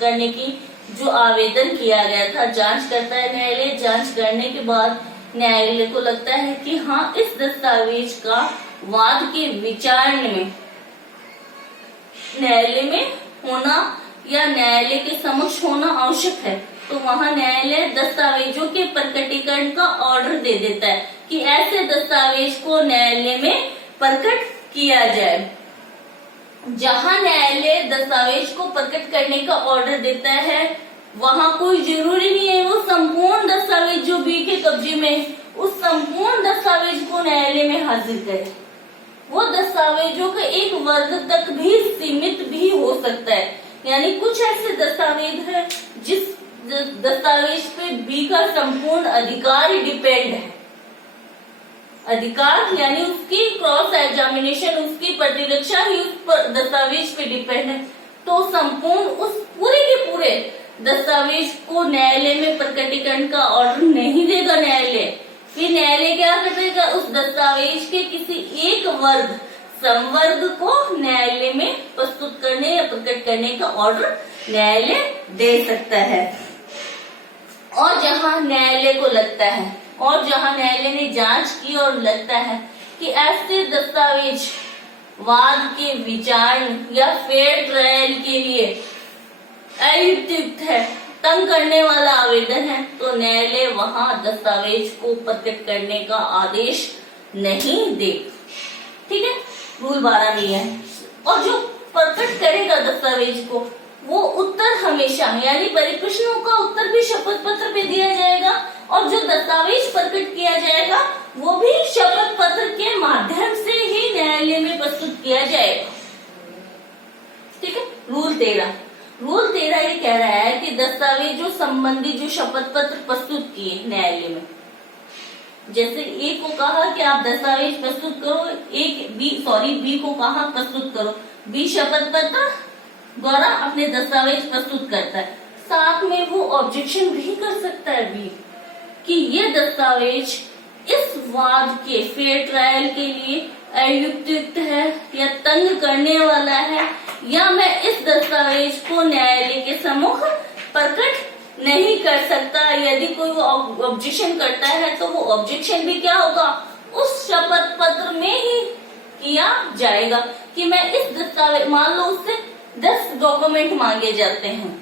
करने की जो आवेदन किया गया था, जांच करता है न्यायालय। जांच करने के बाद न्यायालय को लगता है कि हाँ इस दस्तावेज का वाद के विचारण में न्यायालय में होना या न्यायालय के समक्ष होना आवश्यक है। तो वहां न्यायालय दस्तावेजों के प्रकटीकरण का ऑर्डर दे देता है कि ऐसे दस्तावेज को न्यायालय में प्रकट किया जाए। जहां न्यायालय दस्तावेज को प्रकट करने का ऑर्डर देता है, वहां कोई जरूरी नहीं है वो संपूर्ण दस्तावेज जो बी के कब्जे में, उस संपूर्ण दस्तावेज को न्यायालय में हाजिर करे। वो दस्तावेजों का एक वर्ग तक भी सीमित भी हो सकता है। यानी कुछ ऐसे दस्तावेज है जिस दस्तावेज पे बी का संपूर्ण अधिकार डिपेंड है। अधिकार यानी उसकी क्रॉस एग्जामिनेशन, उसकी प्रतिरक्षा ही उस दस्तावेज पे डिपेंड है। तो संपूर्ण उस पूरे के पूरे दस्तावेज को न्यायालय में प्रकटीकरण का ऑर्डर नहीं देगा न्यायालय। फिर न्यायालय क्या करेगा, उस दस्तावेज के किसी एक वर्ग संवर्ग को न्यायालय में प्रस्तुत करने या प्रकट करने का ऑर्डर न्यायालय दे सकता है। और जहां न्यायालय को लगता है, और जहां न्यायालय ने जांच की और लगता है कि ऐसे दस्तावेज वाद के विचारण या फेयर ट्रायल के लिए अयुक्त है, तंग करने वाला आवेदन है, तो न्यायालय वहां दस्तावेज को प्रकट करने का आदेश नहीं दे। ठीक है, रूल 12 में है। और जो प्रकट करेगा दस्तावेज को, वो उत्तर हमेशा यानी परिप्रश्नों का उत्तर भी शपथ पत्र पे दिया जाएगा, और जो दस्तावेज प्रकट किया जाएगा वो भी शपथ पत्र के माध्यम से ही न्यायालय में प्रस्तुत किया जाएगा। ठीक है, रूल 13 ये कह रहा है कि दस्तावेजों संबंधी जो शपथ पत्र प्रस्तुत किए न्यायालय में, जैसे ए को कहा कि आप दस्तावेज प्रस्तुत करो, बी को कहा प्रस्तुत करो, बी शपथ पत्र द्वारा अपने दस्तावेज प्रस्तुत करता है। साथ में वो ऑब्जेक्शन भी कर सकता है बी कि ये दस्तावेज इस वाद के फेयर ट्रायल के लिए अयुक्त है या तंग करने वाला है, या मैं इस दस्तावेज को न्यायालय के सम्मुख प्रकट नहीं कर सकता। यदि कोई वो ऑब्जेक्शन करता है तो वो ऑब्जेक्शन भी क्या होगा, उस शपथ पत्र में ही किया जाएगा कि मैं इस दस्तावेज, मान लो उससे 10 डॉक्यूमेंट मांगे जाते हैं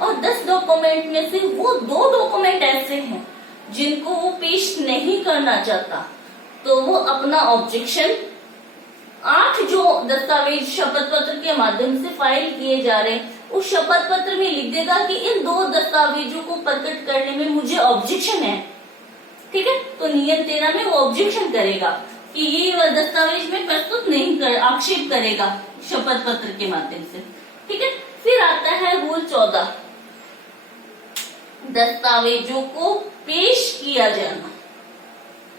और 10 डॉक्यूमेंट में से वो 2 डॉक्यूमेंट ऐसे हैं जिनको वो पेश नहीं करना चाहता, तो वो अपना ऑब्जेक्शन 8 जो दस्तावेज शपथ पत्र के माध्यम से फाइल किए जा रहे हैं उस शपथ पत्र में लिख देगा कि इन 2 दस्तावेजों को प्रकट करने में मुझे ऑब्जेक्शन है। ठीक है, तो नियम 13 में वो ऑब्जेक्शन करेगा कि ये दस्तावेज में प्रस्तुत नहीं कर, आक्षेप करेगा शपथ पत्र के माध्यम से। ठीक है, फिर आता है रूल 14, दस्तावेजों को पेश किया जाना।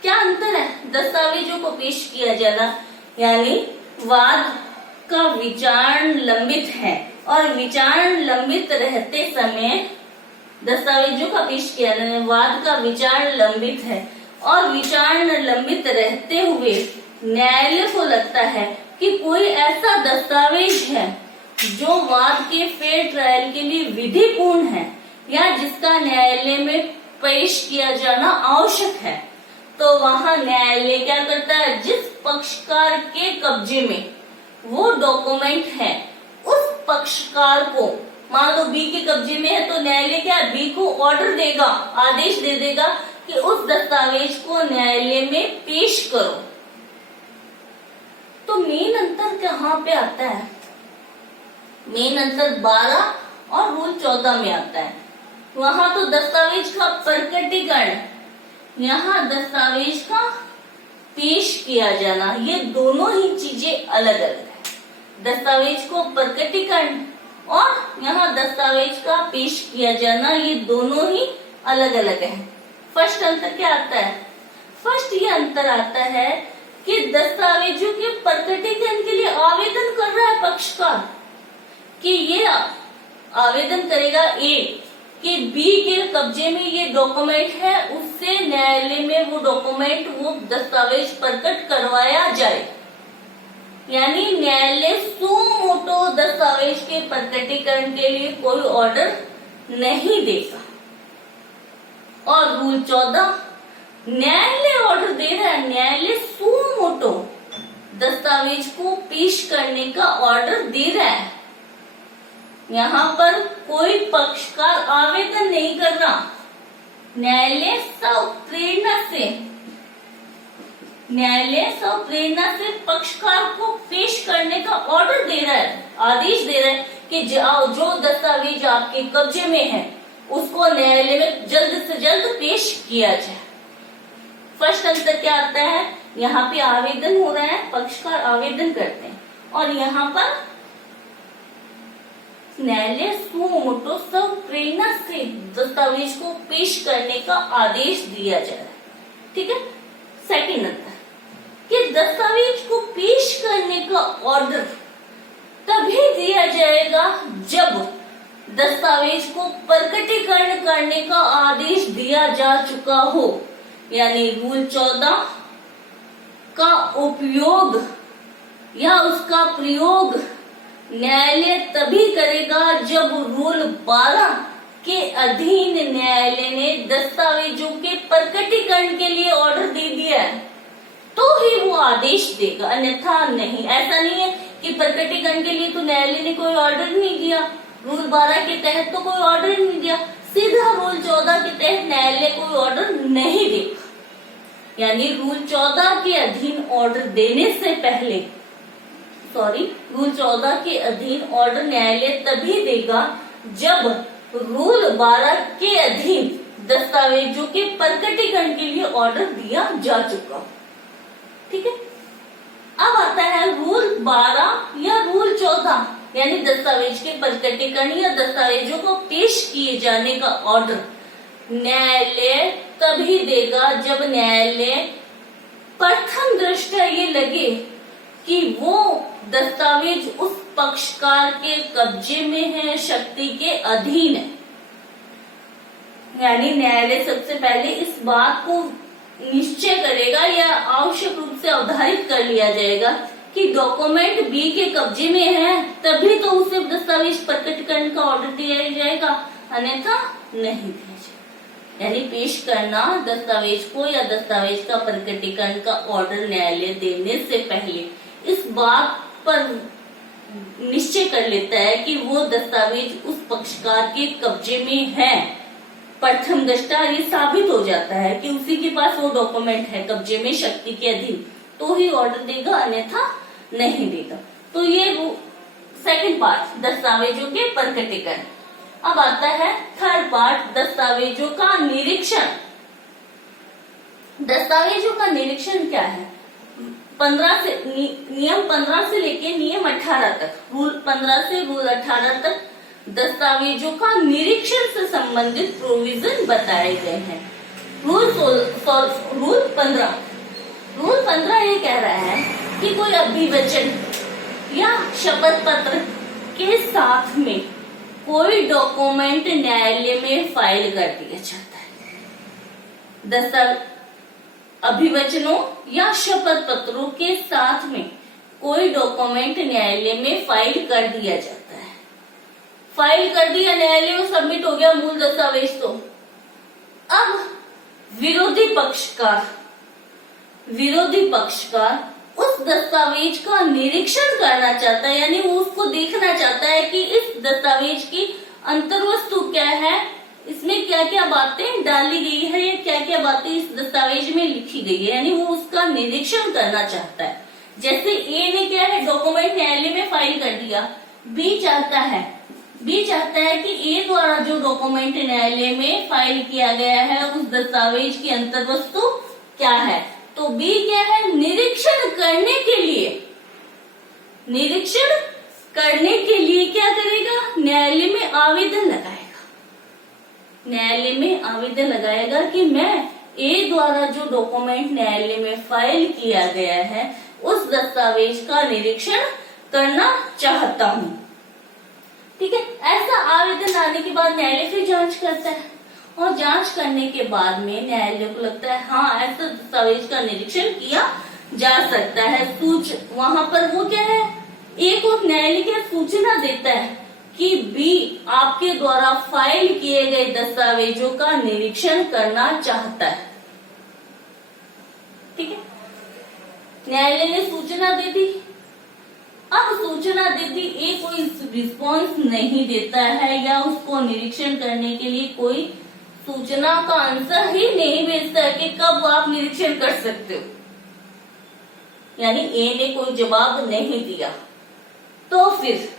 क्या अंतर है दस्तावेजों को पेश किया जाना, यानी वाद का विचारण लंबित है और विचारण लंबित रहते समय दस्तावेजों का पेश किया जाना, वाद का विचारण लंबित है और विचारण लंबित रहते हुए न्यायालय को लगता है कि कोई ऐसा दस्तावेज है जो वाद के फेयर ट्रायल के लिए विधिपूर्ण है या जिसका न्यायालय में पेश किया जाना आवश्यक है, तो वहां न्यायालय क्या करता है, जिस पक्षकार के कब्जे में वो डॉक्यूमेंट है उस पक्षकार को मान लो बी के कब्जे में है, तो न्यायालय क्या है, बी को ऑर्डर देगा, आदेश दे देगा कि उस दस्तावेज को न्यायालय में पेश करो। तो मेन अंतर कहाँ पे आता है? मेन अंतर 12 और रूल 14 में आता है। वहां तो दस्तावेज का प्रकटीकरण, यहाँ दस्तावेज का पेश किया जाना, ये दोनों ही चीजें अलग अलग है। दस्तावेज को प्रकटीकरण और यहाँ दस्तावेज का पेश किया जाना, ये दोनों ही अलग अलग है। फर्स्ट अंतर क्या आता है? फर्स्ट ये अंतर आता है कि दस्तावेजों के प्रकटीकरण के लिए आवेदन कर रहा है पक्षकार, कि ये आवेदन करेगा ए कि बी के कब्जे में ये डॉक्यूमेंट है, उससे न्यायालय में वो डॉक्यूमेंट, वो दस्तावेज प्रकट करवाया जाए। यानी न्यायालय सुओ मोटो दस्तावेज के प्रकटीकरण के लिए कोई ऑर्डर नहीं देगा। और रूल 14, न्यायालय ऑर्डर दे रहा है, न्यायालय सुओ मोटो दस्तावेज को पेश करने का ऑर्डर दे रहा है। यहाँ पर कोई पक्षकार आवेदन नहीं कर रहा, न्यायालय प्रेरणा से पक्षकार को पेश करने का ऑर्डर दे रहा है, आदेश दे रहा है कि जो दस्तावेज आपके कब्जे में है उसको न्यायालय में जल्द से जल्द पेश किया जाए। फर्स्ट अंतर क्या आता है? यहाँ पे आवेदन हो रहा है, पक्षकार आवेदन करते हैं, और यहाँ पर न्यायालय सुओ मोटो प्रेरणा से दस्तावेज को पेश करने का आदेश दिया जा रहा है। ठीक है। सेकंड अंतर कि दस्तावेज को पेश करने का ऑर्डर तभी दिया जाएगा जब दस्तावेज को प्रकटीकरण करने का आदेश दिया जा चुका हो। यानी रूल 14 का उपयोग या उसका प्रयोग न्यायालय तभी करेगा जब रूल 12 के अधीन न्यायालय ने दस्तावेजों के प्रकटीकरण के लिए ऑर्डर दे दिया है, तो ही वो आदेश देगा, अन्यथा नहीं। ऐसा नहीं है कि प्रकटीकरण के लिए तो न्यायालय ने कोई ऑर्डर नहीं दिया, रूल 12 के तहत तो कोई ऑर्डर नहीं दिया, सीधा रूल 14 के तहत न्यायालय कोई ऑर्डर नहीं देगा। यानी रूल 14 के अधीन ऑर्डर देने से पहले, रूल 14 के अधीन ऑर्डर न्यायालय तभी देगा जब रूल 12 के अधीन दस्तावेजों के प्रकटीकरण के लिए ऑर्डर दिया जा चुका हो। ठीक है। अब आता है रूल 12 या रूल 14, यानी दस्तावेज के प्रकटीकरण या दस्तावेजों को पेश किए जाने का ऑर्डर न्यायालय तभी देगा जब न्यायालय प्रथम दृष्टया ये लगे कि वो दस्तावेज उस पक्षकार के कब्जे में है, शक्ति के अधीन है। यानी न्यायालय सबसे पहले इस बात को निश्चय करेगा या आवश्यक रूप से अवधारित कर लिया जाएगा कि डॉक्यूमेंट बी के कब्जे में है, तभी तो उसे दस्तावेज प्रकटीकरण का ऑर्डर दिया जाएगा, अन्यथा नहीं दिया जाएगा। यानी पेश करना दस्तावेज को या दस्तावेज का प्रकटीकरण का ऑर्डर न्यायालय देने से पहले इस बात पर निश्चय कर लेता है कि वो दस्तावेज उस पक्षकार के कब्जे में है। प्रथम दृष्टया ये साबित हो जाता है कि उसी के पास वो डॉक्यूमेंट है कब्जे में, शक्ति के अधीन, तो ही ऑर्डर देगा, अन्यथा नहीं देगा। तो ये सेकंड पार्ट दस्तावेजों के प्रकटीकरण। अब आता है थर्ड पार्ट दस्तावेजों का निरीक्षण। दस्तावेजों का निरीक्षण क्या है? नियम 15 से लेके नियम 18 तक, रूल 15 से रूल 18 तक दस्तावेजों का निरीक्षण से संबंधित प्रोविजन बताए गए हैं। रूल 15 ये कह रहा है कि कोई अभिवचन या शपथ पत्र के साथ में कोई डॉक्यूमेंट न्यायालय में फाइल कर दिया जाता है। अभिवचनों या शपथ पत्रों के साथ में कोई डॉक्यूमेंट न्यायालय में फाइल कर दिया जाता है। फाइल कर दिया, न्यायालय में सबमिट हो गया मूल दस्तावेज। तो अब विरोधी पक्षकार उस दस्तावेज का निरीक्षण करना चाहता है, यानी वो उसको देखना चाहता है कि इस दस्तावेज की अंतर्वस्तु क्या है, इसमें क्या क्या बातें डाली गई है या क्या क्या बातें इस दस्तावेज में लिखी गई है, यानी वो उसका निरीक्षण करना चाहता है। जैसे ए ने क्या है, डॉक्यूमेंट न्यायालय में फाइल कर दिया। बी चाहता है कि ए द्वारा जो डॉक्यूमेंट न्यायालय में फाइल किया गया है उस दस्तावेज की अंतर्वस्तु क्या है। तो बी क्या है, निरीक्षण करने के लिए क्या करेगा, न्यायालय में आवेदन लगाएगा कि मैं ए द्वारा जो डॉक्यूमेंट न्यायालय में फाइल किया गया है उस दस्तावेज का निरीक्षण करना चाहता हूँ। ठीक है, ऐसा आवेदन आने के बाद न्यायालय फिर जांच करता है और जांच करने के बाद में न्यायालय को लगता है हाँ ऐसा दस्तावेज का निरीक्षण किया जा सकता है। वहां पर वो क्या है, एक और न्यायालय क्या सूचना देता है कि बी आपके द्वारा फाइल किए गए दस्तावेजों का निरीक्षण करना चाहता है। ठीक है, न्यायालय ने सूचना दे दी। अब सूचना देती ए कोई रिस्पॉन्स नहीं देता है या उसको निरीक्षण करने के लिए कोई सूचना का आंसर ही नहीं भेजता है कि कब आप निरीक्षण कर सकते हो, यानी ए ने कोई जवाब नहीं दिया। तो फिर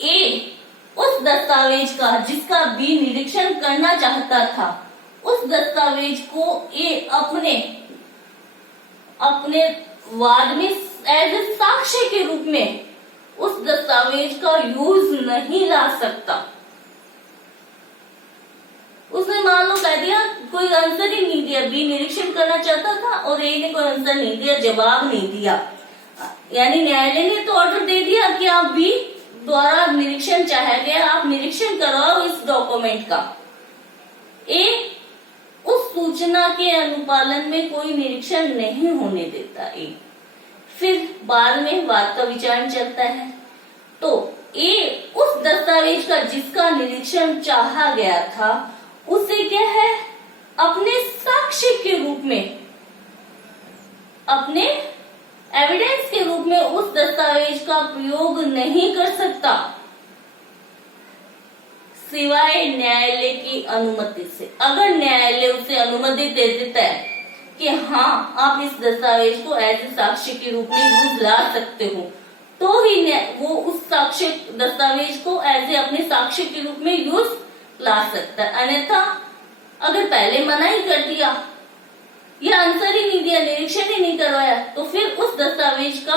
ए उस दस्तावेज का जिसका बी निरीक्षण करना चाहता था उस दस्तावेज को ए अपने वाद में एज ए साक्ष्य के रूप में उस दस्तावेज का यूज नहीं ला सकता। उसने मान लो कह दिया, कोई आंसर ही नहीं दिया, बी निरीक्षण करना चाहता था और ए ने कोई आंसर नहीं दिया, जवाब नहीं दिया, यानी न्यायालय ने तो ऑर्डर दे दिया कि आप बी द्वारा निरीक्षण चाहा गया, आप निरीक्षण करवाओ इस डॉक्यूमेंट का। ए उस सूचना के अनुपालन में कोई निरीक्षण नहीं होने देता। ए फिर बाद में वाद का विचारण चलता है तो ए उस दस्तावेज का जिसका निरीक्षण चाहा गया था उसे क्या है, अपने साक्ष्य के रूप में, अपने एविडेंस के रूप में उस दस्तावेज का प्रयोग नहीं कर सकता सिवाय न्यायालय की अनुमति से। अगर न्यायालय उसे अनुमति दे देता है कि हाँ आप इस दस्तावेज को एज ए साक्ष्य के रूप में यूज ला सकते हो, तो ही वो उस साक्ष्य दस्तावेज को एज ए अपने साक्ष्य के रूप में यूज ला सकता है। अन्यथा अगर पहले मना ही कर दिया या आंसर ही नहीं दिया, निरीक्षण ही नहीं करवाया, तो फिर उस दस्तावेज का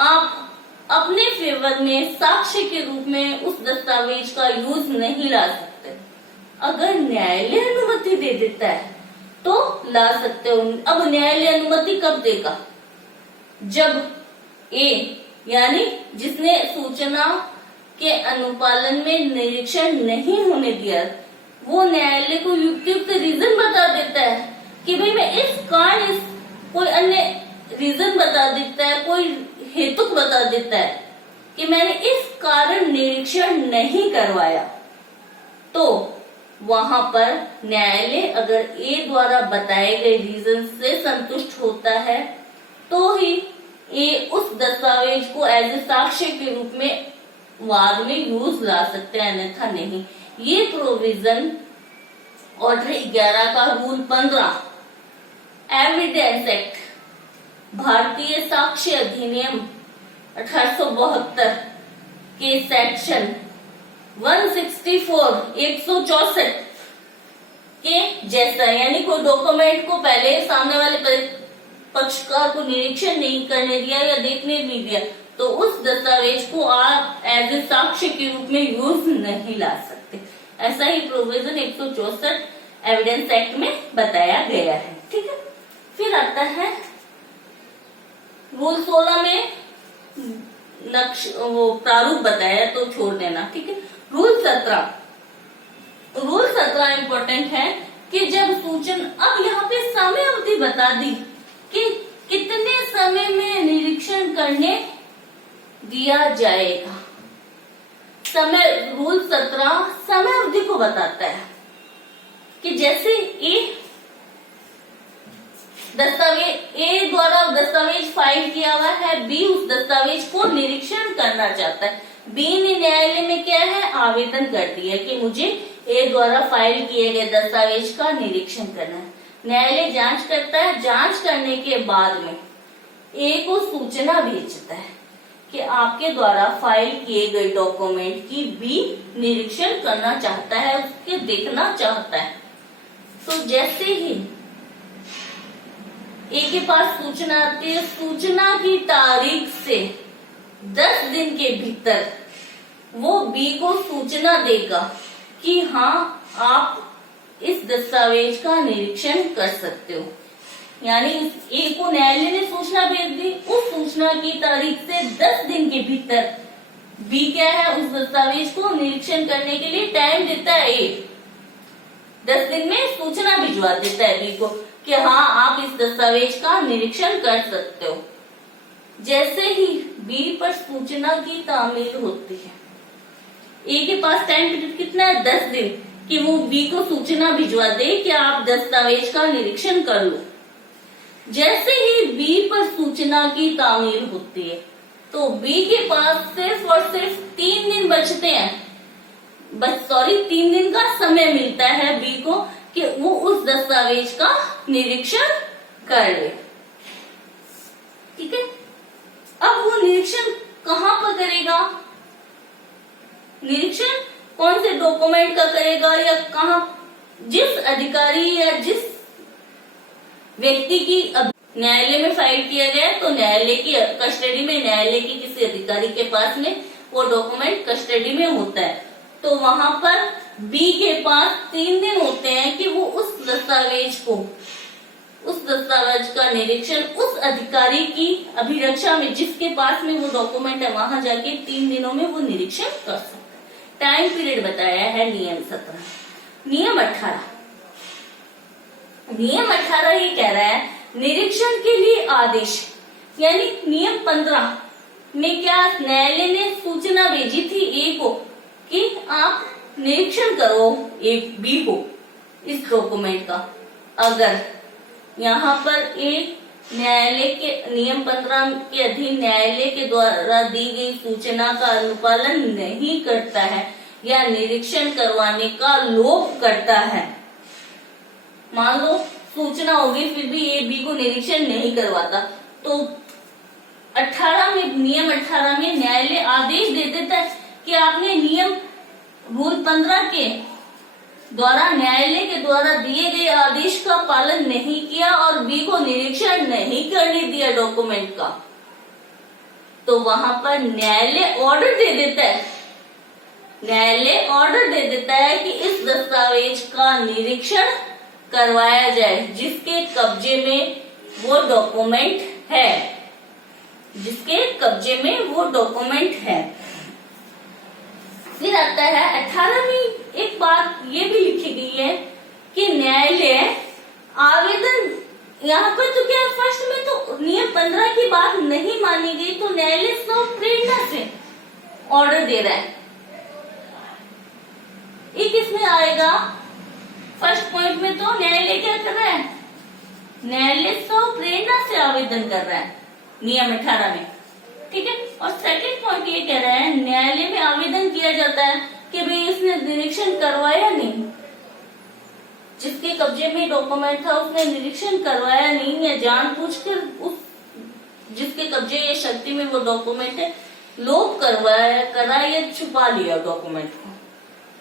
आप अपने फेवर में साक्ष्य के रूप में उस दस्तावेज का यूज नहीं ला सकते। अगर न्यायालय अनुमति दे देता है तो ला सकते हो। अब न्यायालय अनुमति कब देगा, जब ए यानी जिसने सूचना के अनुपालन में निरीक्षण नहीं होने दिया वो न्यायालय को युक्तियुक्त रीजन बता देता है कि भाई मैं इस कारण, कोई अन्य रीजन बता देता है, कोई हेतुक बता देता है कि मैंने इस कारण निरीक्षण नहीं करवाया, तो वहां पर न्यायालय अगर ए द्वारा बताए गए रीजन से संतुष्ट होता है तो ही ए उस दस्तावेज को एज ए साक्ष्य के रूप में वाद में यूज ला सकते हैं, अन्यथा नहीं। ये प्रोविजन ऑर्डर 11 का रूल 15 एविडेंस एक्ट, भारतीय साक्ष्य अधिनियम 1872 के सेक्शन 164 के जैसा, यानी कोई डॉक्यूमेंट को पहले सामने वाले पक्षकार को निरीक्षण नहीं करने दिया या देखने नहीं दिया तो उस दस्तावेज को आप एज ए साक्ष्य के रूप में यूज नहीं ला सकते। ऐसा ही प्रोविजन 164 एविडेंस एक्ट में बताया गया है। ठीक है, फिर आता है रूल 16 में वो प्रारूप बताया तो छोड़ देना। ठीक है, रूल 17 इम्पोर्टेंट है कि जब सूचना, अब यहाँ पे समय अवधि बता दी कि कितने समय में निरीक्षण करने दिया जाएगा। समय रूल 17 समय अवधि को बताता है कि जैसे ए दस्तावेज ए द्वारा दस्तावेज फाइल किया हुआ है, बी उस दस्तावेज को निरीक्षण करना चाहता है। बी ने न्यायालय में क्या है, आवेदन कर दिया कि मुझे ए द्वारा फाइल किए गए दस्तावेज का निरीक्षण करना है। न्यायालय जांच करता है, जांच करने के बाद में ए को सूचना भेजता है कि आपके द्वारा फाइल किए गए डॉक्यूमेंट की बी निरीक्षण करना चाहता है, उसके देखना चाहता है। तो जैसे ही ए के पास सूचना आती है, सूचना की तारीख से 10 दिन के भीतर वो बी को सूचना देगा कि हाँ आप इस दस्तावेज का निरीक्षण कर सकते हो। यानी ए को न्यायालय ने सूचना भेज दी, उस सूचना की तारीख से 10 दिन के भीतर बी क्या है, उस दस्तावेज को निरीक्षण करने के लिए टाइम देता है ए। 10 दिन में सूचना भिजवा देता है बी को कि हाँ आप इस दस्तावेज का निरीक्षण कर सकते हो। जैसे ही बी पर सूचना की तामील होती है, ए के पास टाइम पीरियड कितना है, 10 दिन, कि वो बी को सूचना भिजवा दे कि आप दस्तावेज का निरीक्षण कर लो। जैसे ही बी पर सूचना की तामील होती है तो बी के पास सिर्फ और सिर्फ 3 दिन बचते हैं, 3 दिन का समय मिलता है बी को कि वो उस दस्तावेज का निरीक्षण कर ले। ठीक है, अब वो निरीक्षण कहाँ पर करेगा, निरीक्षण कौन से डॉक्यूमेंट का करेगा या कहाँ, जिस अधिकारी या जिस व्यक्ति की न्यायालय में फाइल किया गया तो न्यायालय की कस्टडी में, न्यायालय के किसी अधिकारी के पास में वो डॉक्यूमेंट कस्टडी में होता है। तो वहां पर बी के पास 3 दिन होते हैं कि वो उस दस्तावेज का निरीक्षण उस अधिकारी की अभिरक्षा में, जिसके पास में वो डॉक्यूमेंट है, वहां जाके 3 दिनों में वो निरीक्षण कर सकता है। टाइम पीरियड बताया है नियम 17। नियम 18 ये कह रहा है निरीक्षण के लिए आदेश, यानी नियम 15 में क्या न्यायालय ने सूचना भेजी थी ए को कि आप निरीक्षण करो ए बी को इस डॉक्यूमेंट का। अगर यहाँ पर ए न्यायालय के नियम 15 के अधीन न्यायालय के द्वारा दी गई सूचना का अनुपालन नहीं करता है या निरीक्षण करवाने का लोभ करता है, मान लो सूचना होगी फिर भी ए बी को निरीक्षण नहीं करवाता, तो नियम 18 में न्यायालय आदेश दे देता है कि आपने नियम रूल 15 के द्वारा न्यायालय के द्वारा दिए गए आदेश का पालन नहीं किया और बी को निरीक्षण नहीं करने दिया डॉक्यूमेंट का, तो वहां पर न्यायालय ऑर्डर दे देता है कि इस दस्तावेज का निरीक्षण करवाया जाए जिसके कब्जे में वो डॉक्यूमेंट है, फिर आता है 18 में एक बात ये भी लिखी गई है कि न्यायालय आवेदन, यहाँ पर तो क्या फर्स्ट में तो नियम 15 की बात नहीं मानी गई तो न्यायालय स्वयं प्रेरणा से ऑर्डर दे रहा है। ये किसमें आएगा, फर्स्ट पॉइंट में तो न्यायालय क्या कर रहा है, न्यायालय स्वयं प्रेरणा से आवेदन कर रहा है नियम 18 में। ठीक है, और सेकंड पॉइंट ये कह रहा है न्यायालय में आवेदन किया जाता है कि भाई इसने निरीक्षण करवाया नहीं, जिसके कब्जे में डॉक्यूमेंट था उसने निरीक्षण करवाया नहीं या जानबूझकर उस जिसके कब्जे या शक्ति में वो डॉक्यूमेंट है लोप करा या छुपा लिया डॉक्यूमेंट को,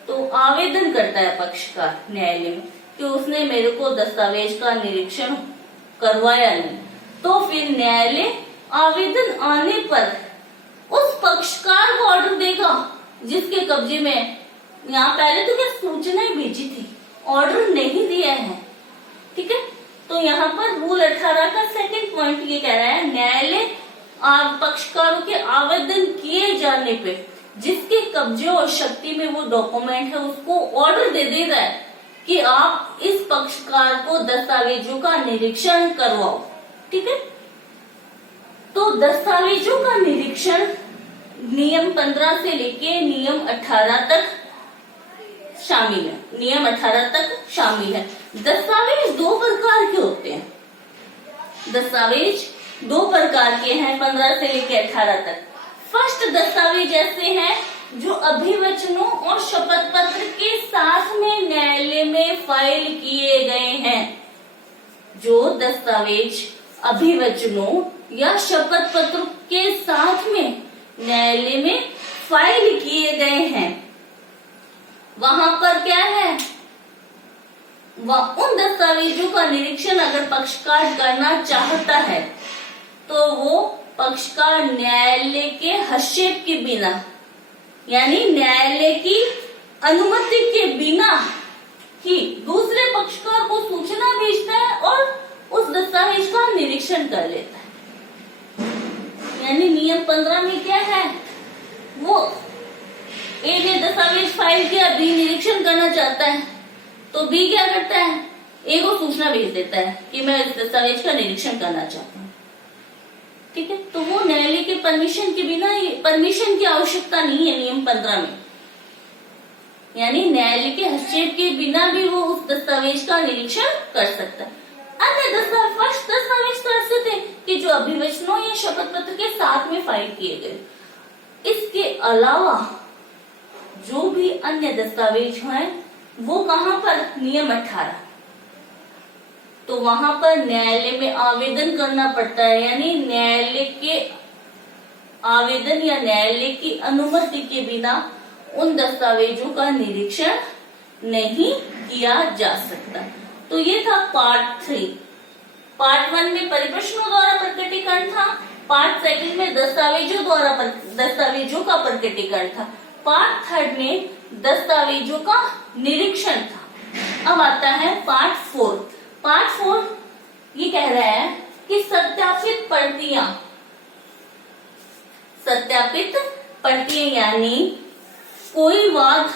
तो आवेदन करता है पक्षकार न्यायालय में कि उसने मेरे को दस्तावेज का निरीक्षण करवाया नहीं, तो फिर न्यायालय आवेदन आने पर उस पक्षकार को ऑर्डर देगा जिसके कब्जे में, यहाँ पहले तो क्या सूचना ही भेजी थी, ऑर्डर नहीं दिया है। ठीक है, तो यहाँ पर रूल 18 का सेकंड पॉइंट ये कह रहा है न्यायालय पक्षकारों के आवेदन किए जाने पे जिसके कब्जे और शक्ति में वो डॉक्यूमेंट है उसको ऑर्डर दे रहा है कि आप इस पक्षकार को दस्तावेजों का निरीक्षण करवाओ। ठीक है, तो दस्तावेजों का निरीक्षण नियम 15 से लेके नियम 18 तक शामिल है। दस्तावेज 2 प्रकार के होते हैं, दस्तावेज दो प्रकार के हैं 15 से लेकर 18 तक। फर्स्ट दस्तावेज ऐसे हैं जो अभिवचनों और शपथ पत्र के साथ में न्यायालय में फाइल किए गए हैं। जो दस्तावेज अभिवचनों या शपथ पत्र के साथ में न्यायालय में फाइल किए गए हैं, वहां पर क्या है, उन दस्तावेजों का निरीक्षण अगर पक्षकार करना चाहता है तो वो पक्षकार न्यायालय के हस्तक्षेप के बिना, यानी न्यायालय की अनुमति के बिना ही दूसरे पक्षकार को सूचना भेजता है और उस दस्तावेज का निरीक्षण कर लेता है। यानी नियम 15 में क्या है, वो ए ने दस्तावेज फाइल किया, बी निरीक्षण करना चाहता है, तो बी क्या करता है, ए को सूचना भेज देता है कि मैं इस दस्तावेज का निरीक्षण करना चाहता हूँ। ठीक है, तो वो न्यायालय के परमिशन के बिना, परमिशन की आवश्यकता नहीं है नियम 15 में, यानी न्यायालय के हस्तक्षेप के बिना भी वो उस दस्तावेज का निरीक्षण कर सकता है। अन्य फर्स्ट दस्तावेज तो ऐसे थे कि जो अभिवचनों या शपथ पत्र के साथ में फाइल किए गए। इसके अलावा जो भी अन्य दस्तावेज हैं वो कहाँ पर, नियम 18, तो वहां पर न्यायालय में आवेदन करना पड़ता है, यानी न्यायालय के आवेदन या न्यायालय की अनुमति के बिना उन दस्तावेजों का निरीक्षण नहीं किया जा सकता। तो ये था पार्ट 3। पार्ट 1 में परिप्रश्नों द्वारा प्रकटीकरण था, पार्ट 2 में दस्तावेजों का प्रकटीकरण था, पार्ट 3 में दस्तावेजों का निरीक्षण था। अब आता है पार्ट 4। पार्ट 4 ये कह रहा है कि सत्यापित प्रतियां यानी कोई वाद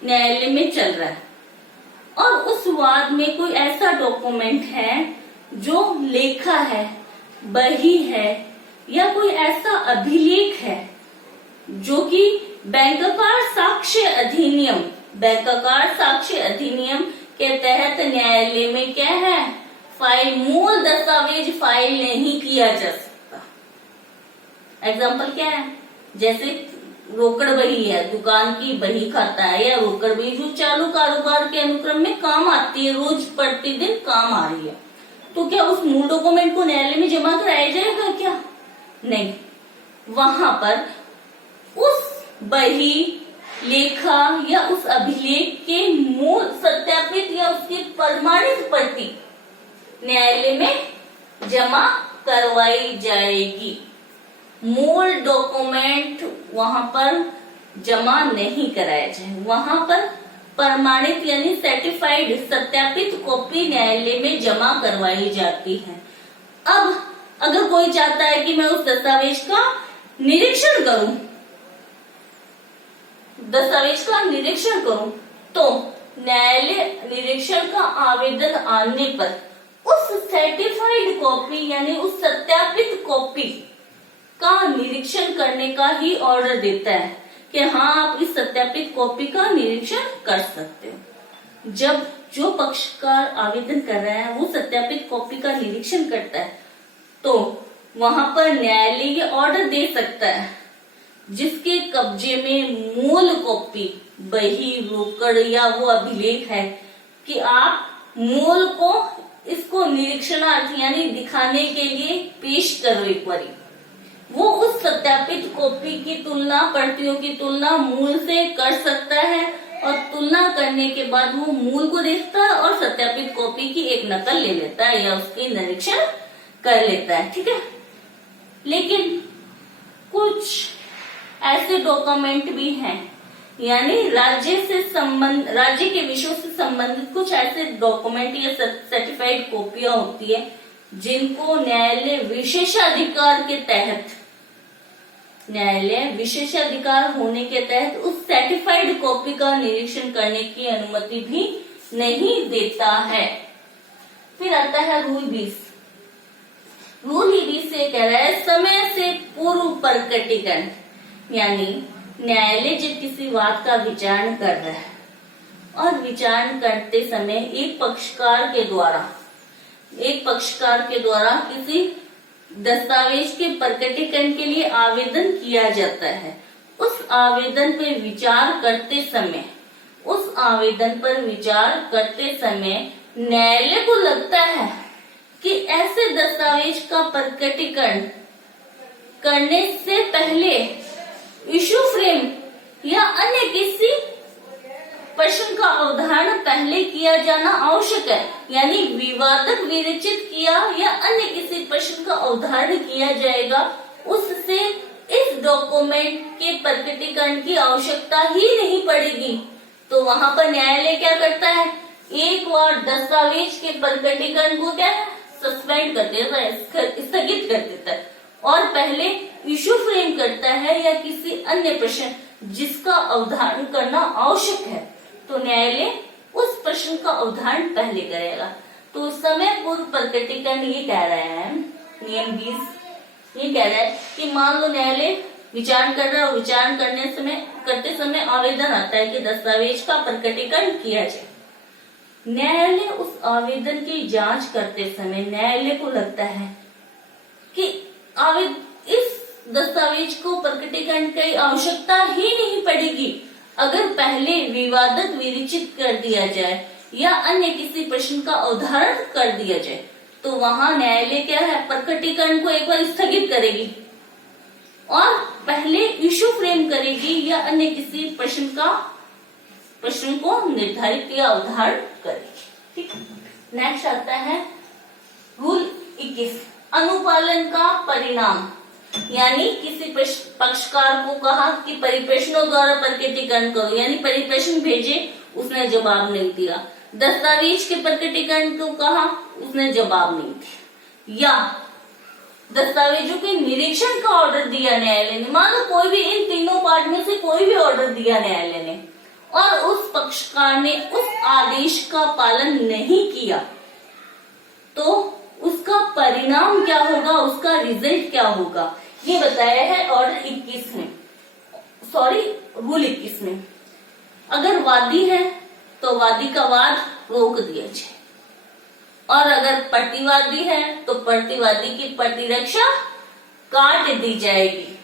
न्यायालय में चल रहा है और उस वाद में कोई ऐसा डॉक्यूमेंट है जो लेखा है, बही है या कोई ऐसा अभिलेख है जो कि बैंककार साक्ष्य अधिनियम के तहत न्यायालय में क्या है, मूल दस्तावेज फाइल नहीं किया जा सकता। एग्जाम्पल क्या है, जैसे रोकड़ बही है, दुकान की बही खाता है, या रोकड़ बही जो चालू कारोबार के अनुक्रम में काम आती है, रोज प्रतिदिन काम आ रही है, तो क्या उस मूल डॉक्यूमेंट को न्यायालय में जमा कराया जाएगा क्या? नहीं, वहां पर उस बही, लेखा या उस अभिलेख के मूल सत्यापित या उसकी प्रमाणित प्रति न्यायालय में जमा करवाई जाएगी। मूल डॉक्यूमेंट वहां पर जमा नहीं कराया जाए, वहां पर प्रमाणित यानी सर्टिफाइड सत्यापित कॉपी न्यायालय में जमा करवाई जाती है। अब अगर कोई चाहता है कि मैं उस दस्तावेज का निरीक्षण करूं तो न्यायालय निरीक्षण का आवेदन आने पर उस सर्टिफाइड कॉपी यानी उस सत्यापित कॉपी का निरीक्षण करने का ही ऑर्डर देता है कि हाँ, आप इस सत्यापित कॉपी का निरीक्षण कर सकते हो। जब जो पक्षकार आवेदन कर रहा है वो सत्यापित कॉपी का निरीक्षण करता है तो वहां पर न्यायालय ये ऑर्डर दे सकता है जिसके कब्जे में मूल कॉपी, बही, रोकड़ या वो अभिलेख है कि आप मूल को इसको निरीक्षणार्थ यानी दिखाने के लिए पेश करो एक बारी। वो उस सत्यापित कॉपी की तुलना, प्रतियों की तुलना मूल से कर सकता है और तुलना करने के बाद वो मूल को देखता है और सत्यापित कॉपी की एक नकल ले लेता है या उसकी निरीक्षण कर लेता है। ठीक है, लेकिन कुछ ऐसे डॉक्यूमेंट भी हैं, यानी राज्य के विषयों से संबंधित कुछ ऐसे डॉक्यूमेंट या सर्टिफाइड कॉपियां होती है जिनको न्यायालय विशेषाधिकार होने के तहत उस सर्टिफाइड कॉपी का निरीक्षण करने की अनुमति भी नहीं देता है। फिर आता है रूल 20। रूल 20 से कह रहा है समय से पूर्व प्रकटीकरण, यानी न्यायालय जब किसी वाद का विचारण कर रहा है और विचारण करते समय एक पक्षकार के द्वारा एक पक्षकार के द्वारा किसी दस्तावेज के प्रकटीकरण के लिए आवेदन किया जाता है, उस आवेदन पर विचार करते समय न्यायालय को लगता है कि ऐसे दस्तावेज का प्रकटीकरण करने से पहले इशू फ्रेम या अन्य किसी प्रश्न का अवधारण पहले किया जाना आवश्यक है, यानी विवादक विरचित किया या अन्य किसी प्रश्न का अवधारण किया जाएगा, उससे इस डॉक्यूमेंट के प्रकटीकरण की आवश्यकता ही नहीं पड़ेगी। तो वहां पर न्यायालय क्या करता है, एक बार दस्तावेज के प्रकटीकरण को क्या सस्पेंड कर देता है, स्थगित कर देता है और पहले इशू फ्रेम करता है या किसी अन्य प्रश्न जिसका अवधारण करना आवश्यक है, तो न्यायालय उस प्रश्न का अवधारण पहले करेगा। तो समय पूर्व प्रकटीकरण ये कह रहा है, नियम 20 ये कह रहा है कि मान लो न्यायालय विचार कर रहा है और विचार करते समय आवेदन आता है कि दस्तावेज का प्रकटीकरण किया जाए। न्यायालय उस आवेदन की जांच करते समय न्यायालय को लगता है कि इस दस्तावेज को प्रकटीकरण की आवश्यकता ही नहीं पड़ेगी अगर पहले विवादक विरचित कर दिया जाए या अन्य किसी प्रश्न का अवधारण कर दिया जाए। तो वहां न्यायालय क्या है, प्रकटीकरण को एक बार स्थगित करेगी और पहले इशू फ्रेम करेगी या अन्य किसी प्रश्न को निर्धारित या अवधारण करेगी। ठीक, नेक्स्ट आता है रूल 21, अनुपालन का परिणाम। यानी किसी पक्षकार को कहा कि परिप्रेषणों द्वारा प्रकटीकरण करो, यानी परिप्रेषण भेजे, उसने जवाब नहीं दिया। दस्तावेज के प्रकटीकरण को कहा, उसने जवाब नहीं दिया। या दस्तावेजों के निरीक्षण का ऑर्डर दिया न्यायालय ने, मान लो कोई भी इन तीनों पार्ट में से कोई भी ऑर्डर दिया न्यायालय ने और उस पक्षकार ने उस आदेश का पालन नहीं किया, तो उसका परिणाम क्या होगा, उसका रिजल्ट क्या होगा, ये बताया है ऑर्डर 21 में, रूल 21 में। अगर वादी है तो वादी का वाद रोक दिया जाए और अगर प्रतिवादी है तो प्रतिवादी की प्रतिरक्षा काट दी जाएगी।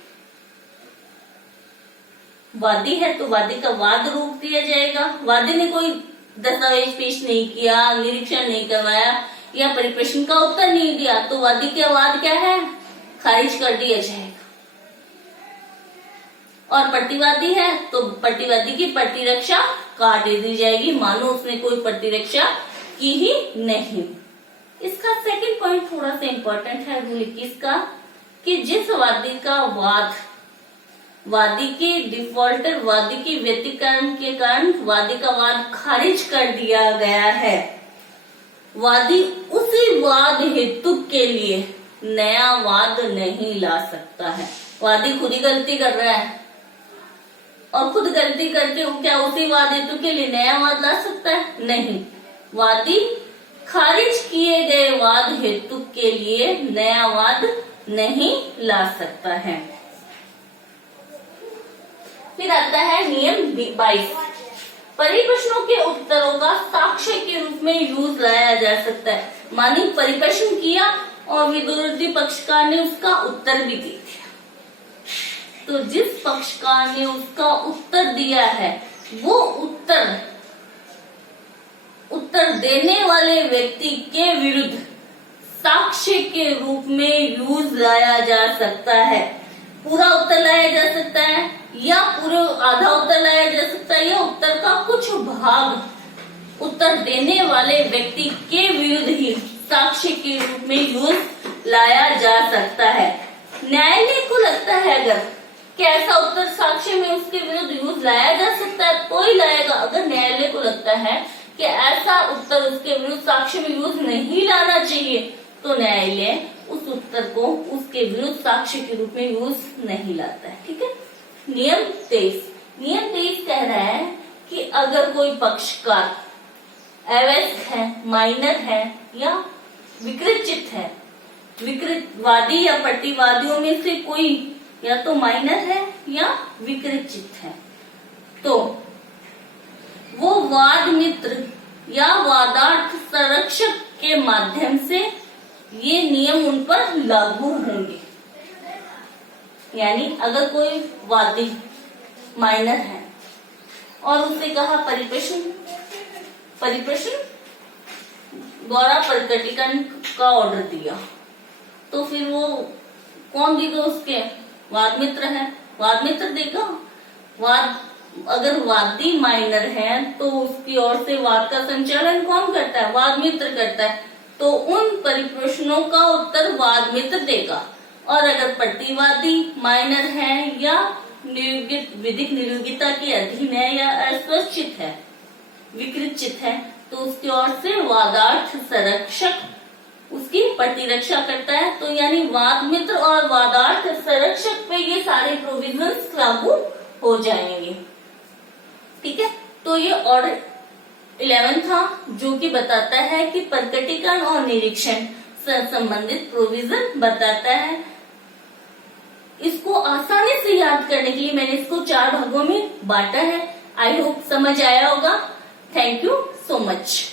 वादी है तो वादी का वाद रोक दिया जाएगा, वादी ने कोई दस्तावेज पेश नहीं किया, निरीक्षण नहीं करवाया या परिप्रश्न का उत्तर नहीं दिया, तो वादी का वाद क्या है, खारिज कर दिया जाएगा। और प्रतिवादी है तो प्रतिवादी की प्रतिरक्षा काट दी जाएगी, मानो उसने कोई प्रतिरक्षा की ही नहीं। इसका सेकंड पॉइंट थोड़ा सा इंपॉर्टेंट है रूल 21 का, कि जिस वादी का वाद वादी के डिफॉल्टर वादी के व्यतिक्रम के कारण वादी का वाद खारिज कर दिया गया है, वादी उसी वाद हेतु के लिए नया वाद नहीं ला सकता है। वादी खुद ही गलती कर रहा है और खुद गलती करके क्या उसी वाद हेतु के लिए नया वाद ला सकता है? नहीं, वादी खारिज किए गए वाद हेतु के लिए नया वाद नहीं ला सकता है। फिर आता है नियम 22, परिप्रश्नों के उत्तरों का साक्ष्य के रूप में यूज लाया जा सकता है। मानी परिप्रश्न किया और विरोधी पक्षकार ने उसका उत्तर भी दे दिया, तो जिस पक्षकार ने उसका उत्तर दिया है वो उत्तर देने वाले व्यक्ति के विरुद्ध साक्ष्य के रूप में यूज लाया जा सकता है। पूरा उत्तर लाया जा सकता है या पूरा आधा उत्तर लाया जा सकता है या उत्तर का कुछ भाग उत्तर देने वाले व्यक्ति के विरुद्ध ही साक्ष्य के रूप में यूज लाया जा सकता है। न्यायालय को लगता है अगर कि ऐसा उत्तर साक्ष्य में उसके विरुद्ध यूज लाया जा सकता है तो ही लाएगा। अगर न्यायालय को लगता है कि ऐसा उत्तर उसके विरुद्ध साक्ष्य में यूज नहीं लाना चाहिए तो न्यायालय उस उत्तर को उसके विरुद्ध साक्ष्य के रूप में यूज नहीं लाता है। ठीक है। नियम 23 कह रहा है कि अगर कोई पक्षकार अवैध है, माइनर है या विकृत है, विकृतवादी या प्रतिवादियों में से कोई या तो माइनर है या विकृत है, तो वो वाद मित्र या वादार्थ संरक्षक के माध्यम से ये नियम उन पर लागू होंगे। यानी अगर कोई वादी माइनर है और उससे कहा परिप्रश्न द्वारा प्रकटीकरण का ऑर्डर दिया, तो फिर वो कौन देगा? उसके वाद मित्र है, वाद मित्र देगा। अगर वादी माइनर है तो उसकी ओर से वाद का संचालन कौन करता है? वाद मित्र करता है। तो उन परिप्रश्नों का उत्तर वाद मित्र देगा। और अगर प्रतिवादी माइनर है या विधिक नियोगिता के अधीन है या अस्वस्थित है, विकृत है, तो उसकी ओर से वादार्थ संरक्षक उसकी प्रतिरक्षा करता है। तो यानी वाद मित्र और वादार्थ संरक्षक पे ये सारे प्रोविजंस लागू हो जाएंगे। ठीक है, तो ये ऑर्डर 11 था, जो कि बताता है कि प्रकटीकरण और निरीक्षण से संबंधित प्रोविजन बताता है। इसको आसानी से याद करने के लिए मैंने इसको 4 भागों में बांटा है। आई होप समझ आया होगा। Thank you so much.